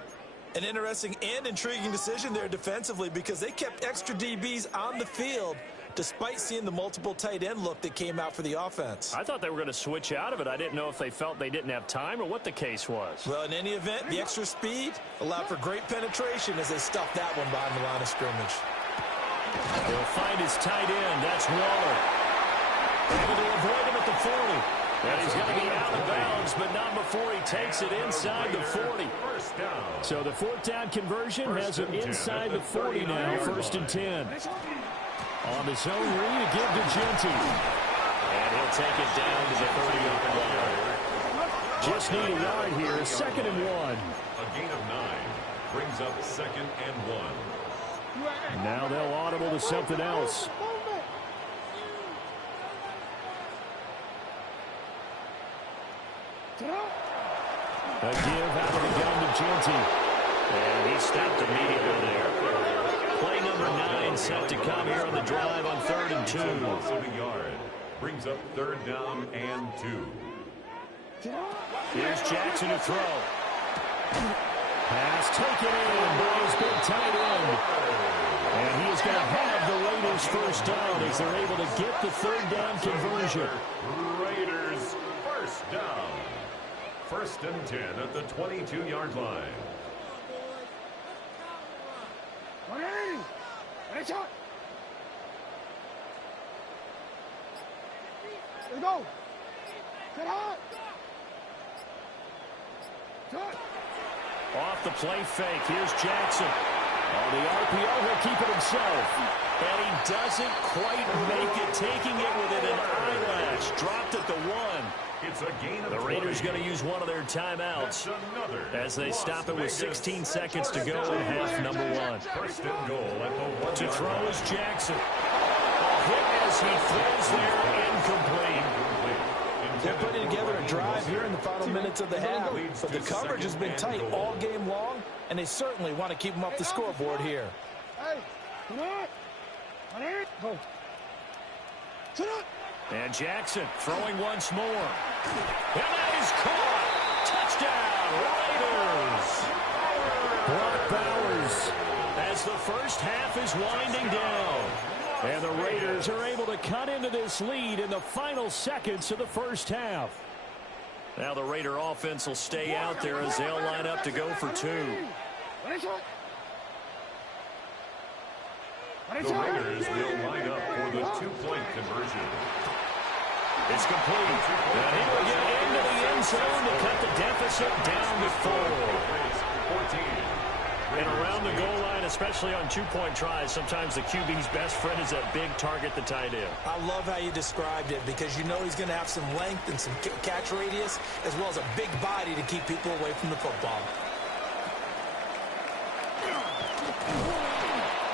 An interesting and intriguing decision there defensively because they kept extra DBs on the field, despite seeing the multiple tight end look that came out for the offense. I thought they were going to switch out of it. I didn't know if they felt they didn't have time or what the case was. Well, in any event, the extra speed allowed for great penetration as they stuffed that one behind the line of scrimmage. He'll find his tight end. That's Waller. Able to avoid him at the 40. And he's going to be out of bounds, but not before he takes it inside the 40. So the fourth down conversion has him inside the 40 now, 1st and 10. On the zone read, a give to Genty. And he'll take it down to the 30-yard line. Just need a yard here, 2nd and 1. A gain of 9 brings up 2nd and 1. Now they'll audible to something else. A give out of the gun to Genty. And he stopped immediately there. Play number 9 set to come here on the drive on 3rd and 2. Also a yard. Brings up 3rd down and 2. Here's Jackson to throw. Pass taken in by his big tight end. And he is going to have the Raiders first down as they're able to get the 3rd down conversion. Raiders first down. 1st and 10 at the 22-yard line. Let's go. Get out. Off the play fake. Here's Jackson. On the RPO, he'll keep it himself. And he doesn't quite make it, taking it within an eyelash. Dropped at the 1. It's a gain of The Raiders going to use one of their timeouts as they stop it with 16 seconds to go in half number 1. 1st and goal at the 1. To throw is Jackson. A hit as he throws there, incomplete. They're putting together a drive here in the final minutes of the half, but the coverage has been tight all game long, and they certainly want to keep them off the scoreboard here. Hey, come on. Go. Sit up. And Jackson throwing once more. And that is caught. Touchdown, Raiders. Brock Bowers as the first half is winding down. And the Raiders are able to cut into this lead in the final seconds of the first half. Now the Raider offense will stay out there as they'll line up to go for 2. The Raiders will line up for the 2-point conversion. It's complete. And he will get into the end zone to cut the deficit down to 4. 14. And around the goal line, especially on 2-point tries, sometimes the QB's best friend is that big target, the tight end. I love how you described it because you know he's going to have some length and some catch radius as well as a big body to keep people away from the football.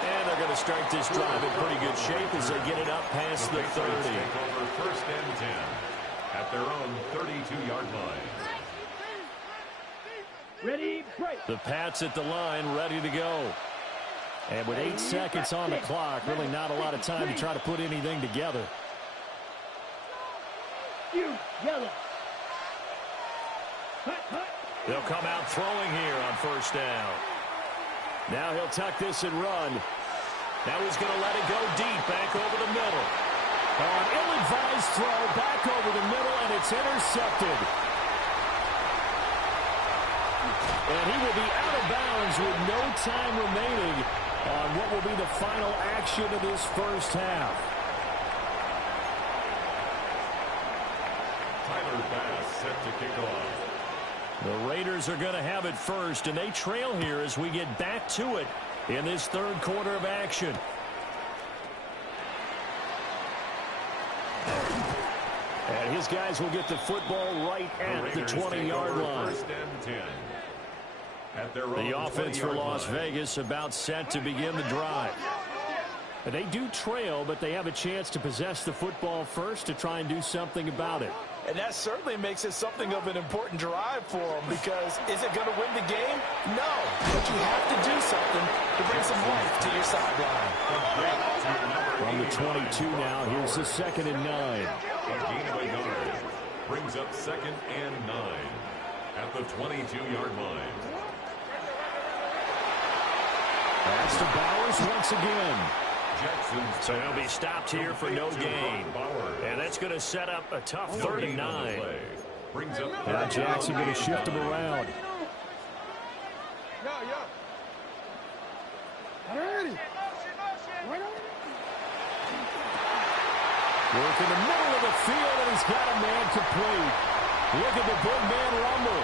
And they're going to start this drive in pretty good shape as they get it up past the 30. Take over 1st and 10 at their own 32-yard line. Ready, break. The Pats at the line, ready to go. And with 8 seconds on the clock, really not a lot of time to try to put anything together. You yellow. They'll come out throwing here on 1st down. Now he'll tuck this and run. Now he's going to let it go deep, back over the middle. An ill-advised throw back over the middle, and it's intercepted. And he will be out of bounds with no time remaining on what will be the final action of this first half. Tyler Bass set to kick off. The Raiders are going to have it first, and they trail here as we get back to it in this 3rd quarter of action. And his guys will get the football right at the 20-yard line. 1st and 10. The offense for Las Vegas about set to begin the drive. And they do trail, but they have a chance to possess the football first to try and do something about it. And that certainly makes it something of an important drive for them because is it going to win the game? No, but you have to do something to bring some life to your sideline. From the 22 now, here's the 2nd and 9. A gain of a yard brings up 2nd and 9 at the 22-yard line. Pass to Bowers once again. So he'll be stopped here for no gain. And that's going to set up a tough 39. Now Jackson going to shift him around. Work in the middle of the field, and he's got a man complete. Look at the big man rumble.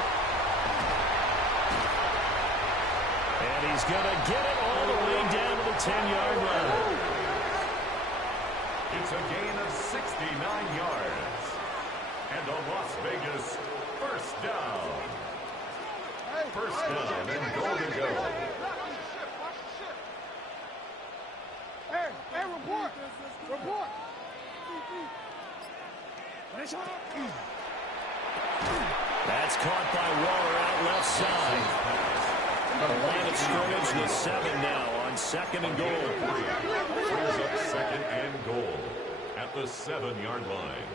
And he's going to get it all the way down to the 10-yard line. It's a gain of 69 yards. And a Las Vegas first down. First down and goal to go. Hey, report. Report. That's caught by Waller out left side. The line of scrimmage with 7 now on second and goal. Brings up second and goal at the 7-yard line.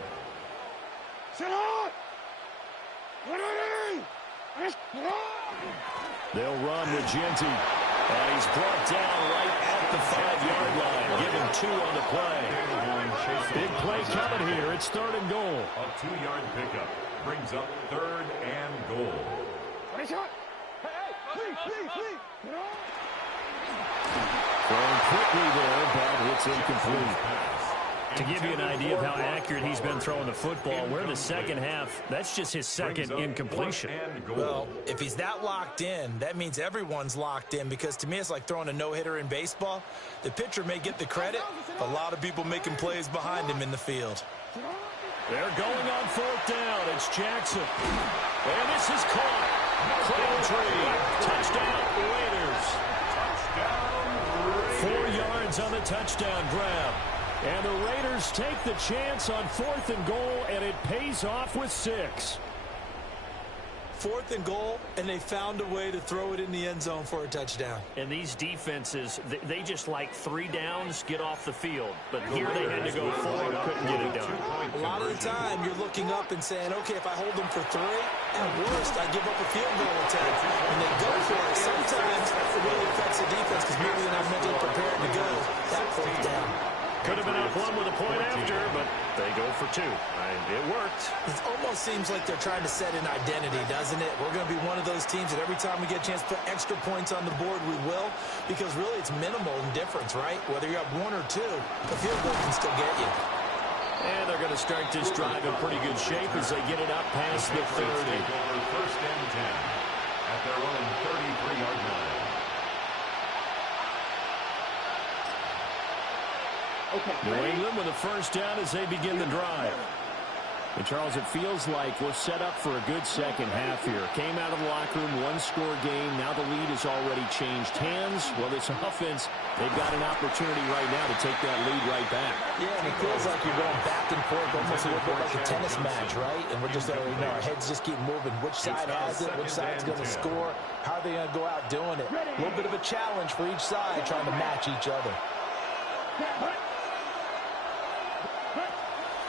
They'll run with Genty. And he's brought down right at the 5-yard line. Give him 2 on the play. Big play coming here. It's third and goal. A 2-yard pickup brings up third and goal. Throwing quickly there, but it's incomplete. To give you an idea of how accurate he's been throwing the football, we're in the second half. That's just his second incompletion. Well, if he's that locked in, that means everyone's locked in, because to me it's like throwing a no-hitter in baseball. The pitcher may get the credit, but a lot of people making plays behind him in the field. They're going on fourth down. It's Jackson. And this is caught. Crabtree. Touchdown, Raiders. 4 yards on the touchdown grab. And the Raiders take the chance on fourth and goal, and it pays off with 6. Fourth and goal, and they found a way to throw it in the end zone for a touchdown. And these defenses, they just like 3 downs, get off the field. But here they had to go forward, couldn't get it done. A lot of the time, you're looking up and saying, okay, if I hold them for 3, at worst, I give up a field goal attempt. When they go for it, sometimes it really affects the defense because maybe they're not mentally prepared to go that fourth down. Could have been up 1 with a point after, but they go for 2. It worked. It almost seems like they're trying to set an identity, doesn't it? We're going to be one of those teams that every time we get a chance to put extra points on the board, we will. Because really, it's minimal in difference, right? Whether you're up 1 or 2, the field goal can still get you. And they're going to start this drive in pretty good shape as they get it up past the 30. First and 10 at their own 33-yard line. New England with a first down as they begin the drive. And Charles, it feels like we're set up for a good second half here. Came out of the locker room, 1-score game. Now the lead has already changed hands. Well, this offense, they've got an opportunity right now to take that lead right back. Yeah, and it feels like you're going back and forth, almost a little bit like a tennis match, right? And we're just, our heads just keep moving. Which side has it? Which side's going to score? How are they going to go out doing it? A little bit of a challenge for each side, trying to match each other.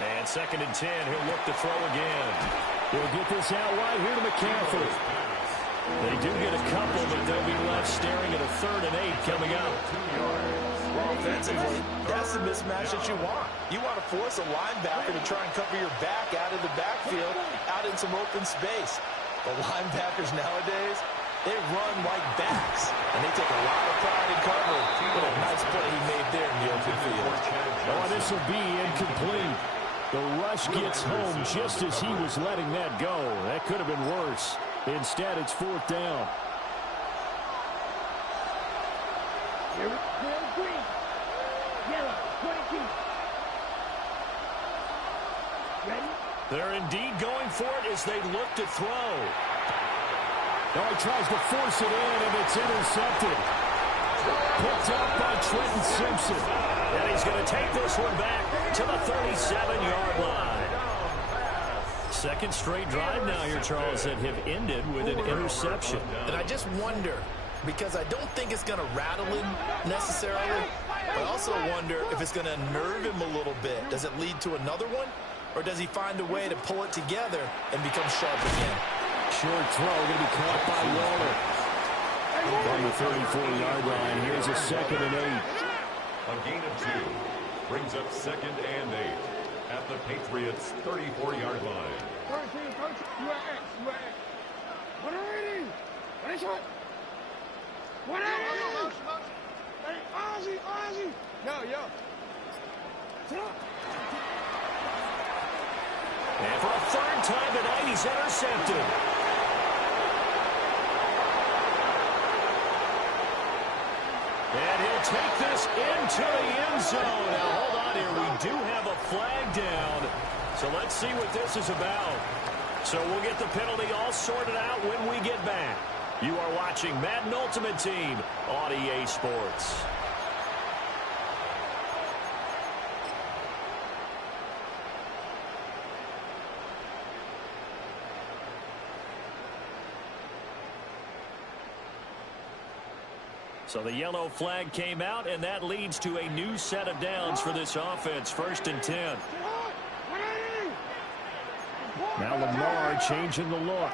And second and 10, he'll look to throw again. He'll get this out wide here to McCaffrey. They do get a couple, but they'll be left staring at a 3rd and 8 coming up. Well, offensively, that's the mismatch that you want. You want to force a linebacker to try and cover your back out of the backfield, out in some open space. The linebackers nowadays, they run like backs, and they take a lot of pride in covering. What a nice play he made there in the open field. Oh, this will be incomplete. The rush gets home just as he was letting that go. That could have been worse. Instead, it's 4th down. They're indeed going for it as they look to throw. Now he tries to force it in, and it's intercepted. Picked up by Trenton Simpson. And he's going to take this one back to the 37-yard line. Second straight drive now here, Charles, that have ended with an interception. And I just wonder, because I don't think it's going to rattle him necessarily, but I also wonder if it's going to nerve him a little bit. Does it lead to another one? Or does he find a way to pull it together and become sharp again? Short throw going to be caught by Waller. From the 34-yard line, here's a 2nd and 8. A gain of 2. Brings up 2nd and 8 at the Patriots' 34-yard line. 13, you are X. 180. What is it? 180. Hey, Ozzy. Yo. Sit up. And for a 3rd time tonight, he's intercepted. And he'll take this into the end zone. Now, hold on here. We do have a flag down. So let's see what this is about. So we'll get the penalty all sorted out when we get back. You are watching Madden Ultimate Team on EA Sports. So the yellow flag came out, and that leads to a new set of downs for this offense. 1st and 10. Now Lamar changing the look.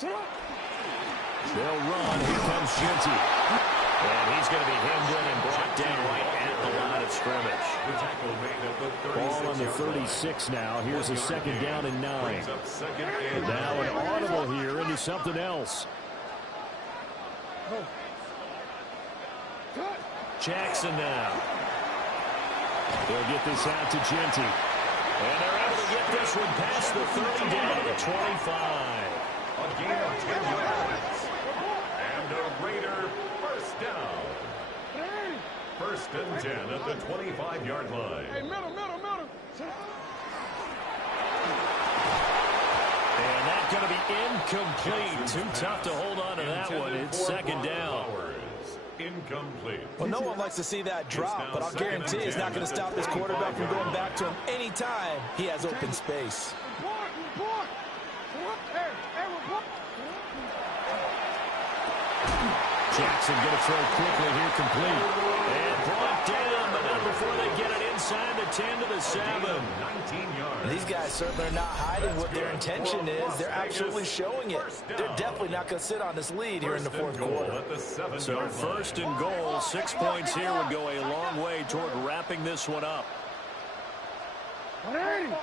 They'll run. Here comes Shinty. And he's going to be hemmed in and brought down right at the line of scrimmage. Ball on the 36 now. Here's a 2nd down and 9. And now an audible here into something else. Jackson now. They'll get this out to Genty. And they're able to get this one past the 30 down to the 25. A gain of 10 yards. And a Raider first down. 1st and 10 at the 25-yard line. Hey, middle. And that's going to be incomplete. Too tough to hold on to that one. It's 2nd down. Incomplete. Well, no one likes to see that drop, but I'll guarantee it's not going to stop this quarterback from going back to him anytime he has open space. Report. Jackson going to throw quickly here, complete. And brought down, but not before they get it inside the 10 to the 7. 19 yards. These guys certainly are not hiding what their intention is. They're absolutely showing it. They're definitely not going to sit on this lead here in the 4th quarter. So 1st and goal, 6 points here would go a long way toward wrapping this one up. 180.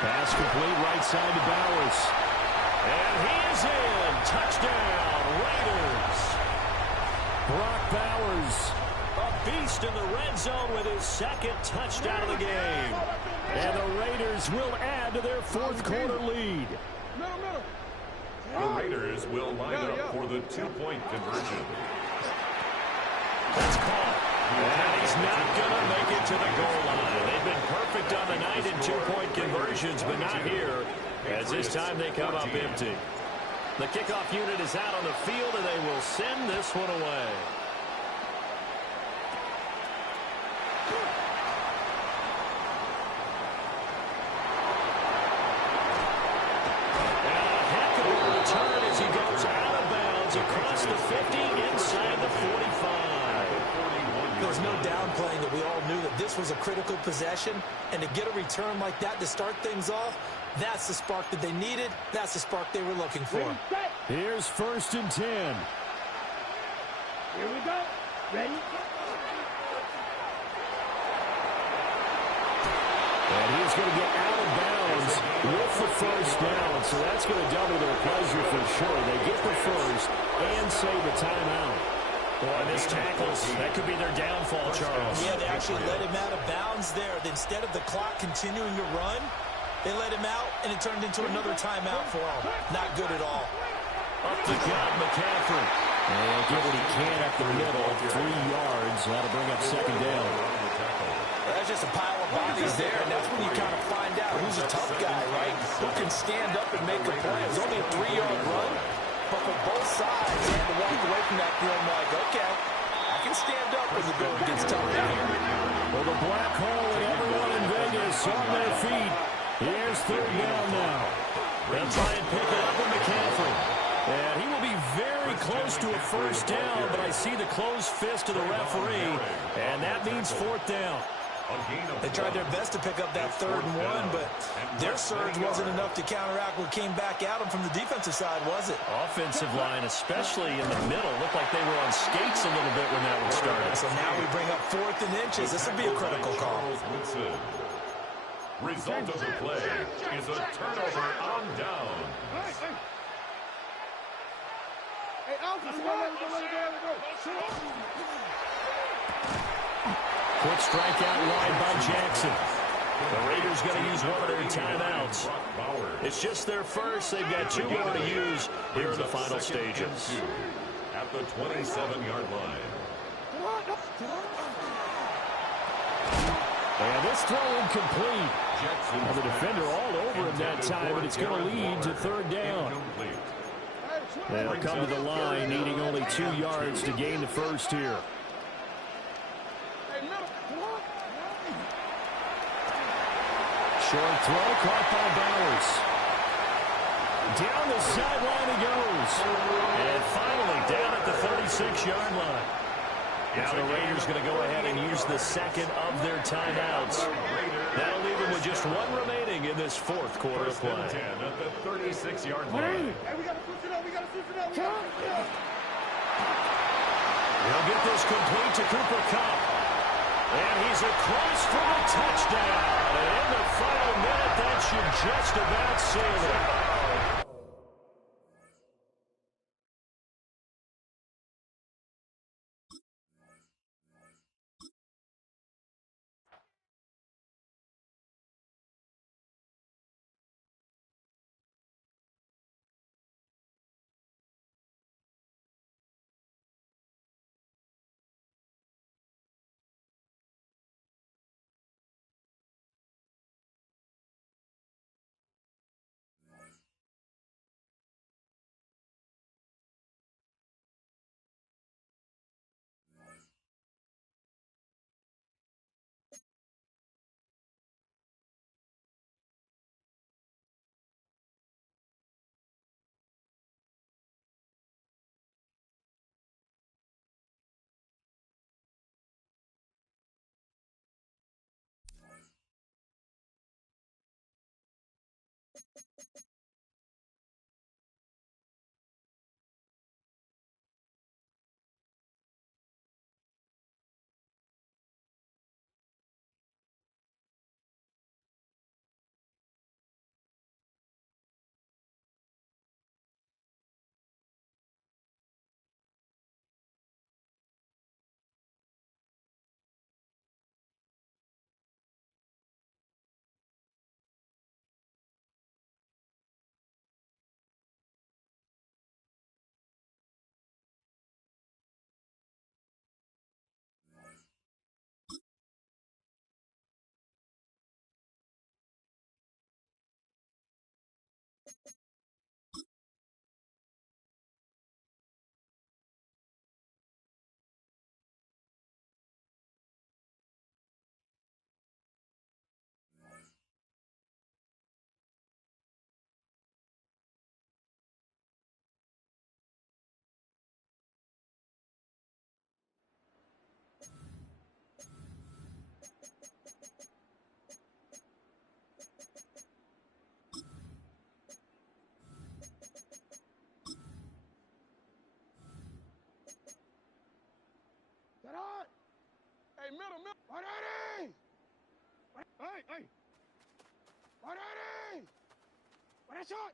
Pass complete, right side to Bowers. And he's in. Touchdown, Raiders. Brock Bowers, a beast in the red zone with his 2nd touchdown of the game. And the Raiders will add to their 4th quarter lead. The Raiders will line up for the 2-point conversion. That's caught. And he's not going to make it to the goal line. They've been perfect on the night in 2-point conversions, but not here, as this time they come up empty. The kickoff unit is out on the field, and they will send this one away. And a heck of a return as he goes out of bounds across the 50 inside the 45. There's no downplaying that we all knew that this was a critical possession, and to get a return like that to start things off, that's the spark that they needed. That's the spark they were looking for. Here's 1st and 10. Here we go. Ready? And he's going to get out of bounds with the 1st down, so that's going to double their pleasure for sure. They get the 1st and save a timeout. Boy, this tackles, that could be their downfall, Charles. Yeah, they actually let him out of bounds there. Instead of the clock continuing to run, they let him out, and it turned into another timeout for him. Not good at all. Up the gut, McCaffrey. And he'll get what he can up the middle, 3 yards. That'll bring up 2nd down. That's just a pile of bodies there, and that's when you kind of find out who's a tough guy, right? Who can stand up and make a play. It was only a 3-yard run, but for both sides, they had to walk away from that feeling like, okay, I can stand up when the going gets tough down here. Well, the black hole and everyone in Vegas on their feet. Here's 3rd down now. They'll try and pick it up with McCaffrey. And he will be very close to a 1st down, but I see the closed fist of the referee, and that means 4th down. They tried their best to pick up that 3rd and 1, but their surge wasn't enough to counteract what came back at them from the defensive side, was it? Offensive line, especially in the middle, looked like they were on skates a little bit when that one started. So now we bring up 4th and inches. This would be a critical call. Result of the play is a turnover on down. Hey, Alfred, Quick strikeout wide by Jackson. The Raiders going to use one of their timeouts. It's just their first. They've got 2 more to use here in the final stages. At the 27-yard line. And this throw incomplete. Well, the defender all over him that time, and it's going to lead to 3rd down. They'll come to the line, needing only 2 yards to gain the first here. Short throw caught by Bowers. Down the sideline he goes. And finally down at the 36-yard line. Now the Raiders going to go ahead and use the 2nd of their timeouts. That'll leave them with just 1 remaining in this 4th quarter of play. 10 at the 36-yard line. Hey, we got to switch it up. We got to switch it up. They'll get this complete to Cooper Kupp. And he's across for the touchdown. And in the final minute, that should just about seal it. Hey, middle. 180! Hey! 180! What a shot!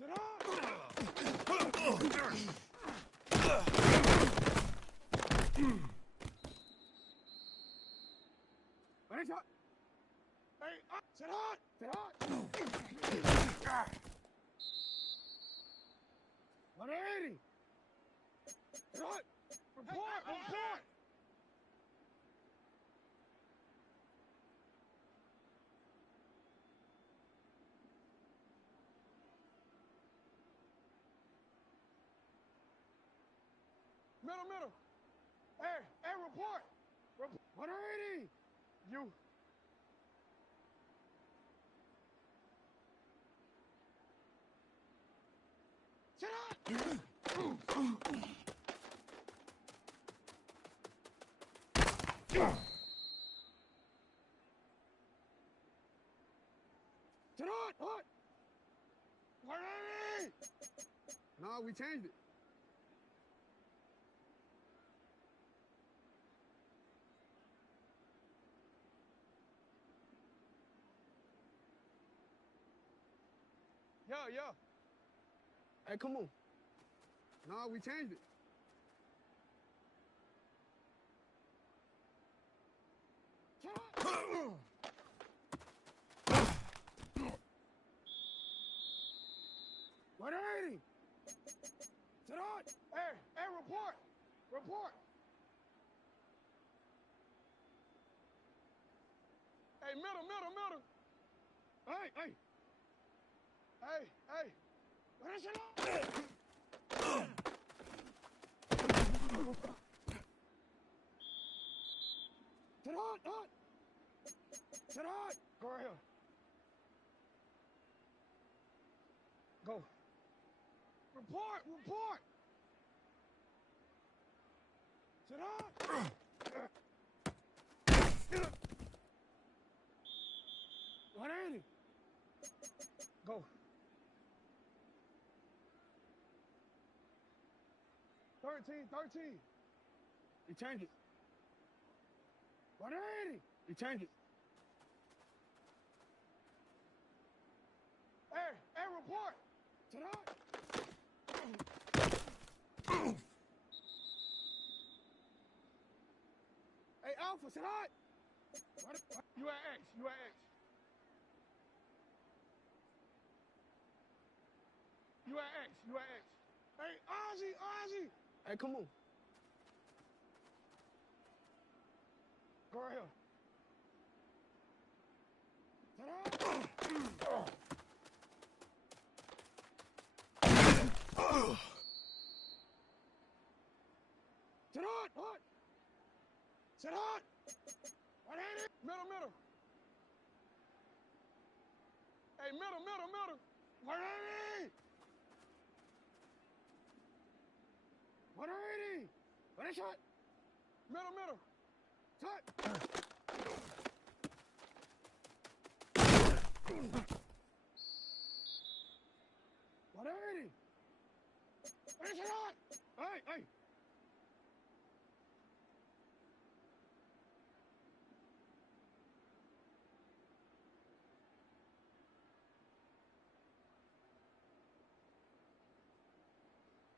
Sit What a shot! Hey, sit hot! 180! Sit hot! Report! Middle. Hey, report. 180. You. Sit up. Sit on. What? 180. No, we changed it. Yeah. Hey, come on. No, we changed it. What 180. Sit on. Hey, report. Hey, middle. Hey. What is it? Sit on. Go right here. Go. Report. Sit on. 180. Go. 13. You change it. 180. You change it. Hey, report. Sit on. Hey, Alpha, sit on. What? You at X. You at X. Hey, Ozzy. Hey, come on. Go right here. Sit on. Sit on. What? Sit on. 180. Middle. Hey, middle. 180. 180. What is shot? Middle. Touch. 180. What is shot? Hey.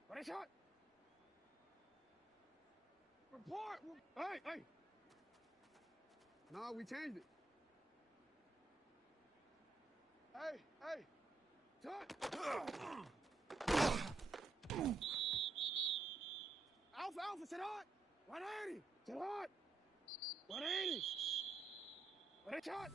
What is shot? Report. Hey. No, we changed it. Hey. Touch. Alpha, sit on. 180. Sit on. 180. What a shot.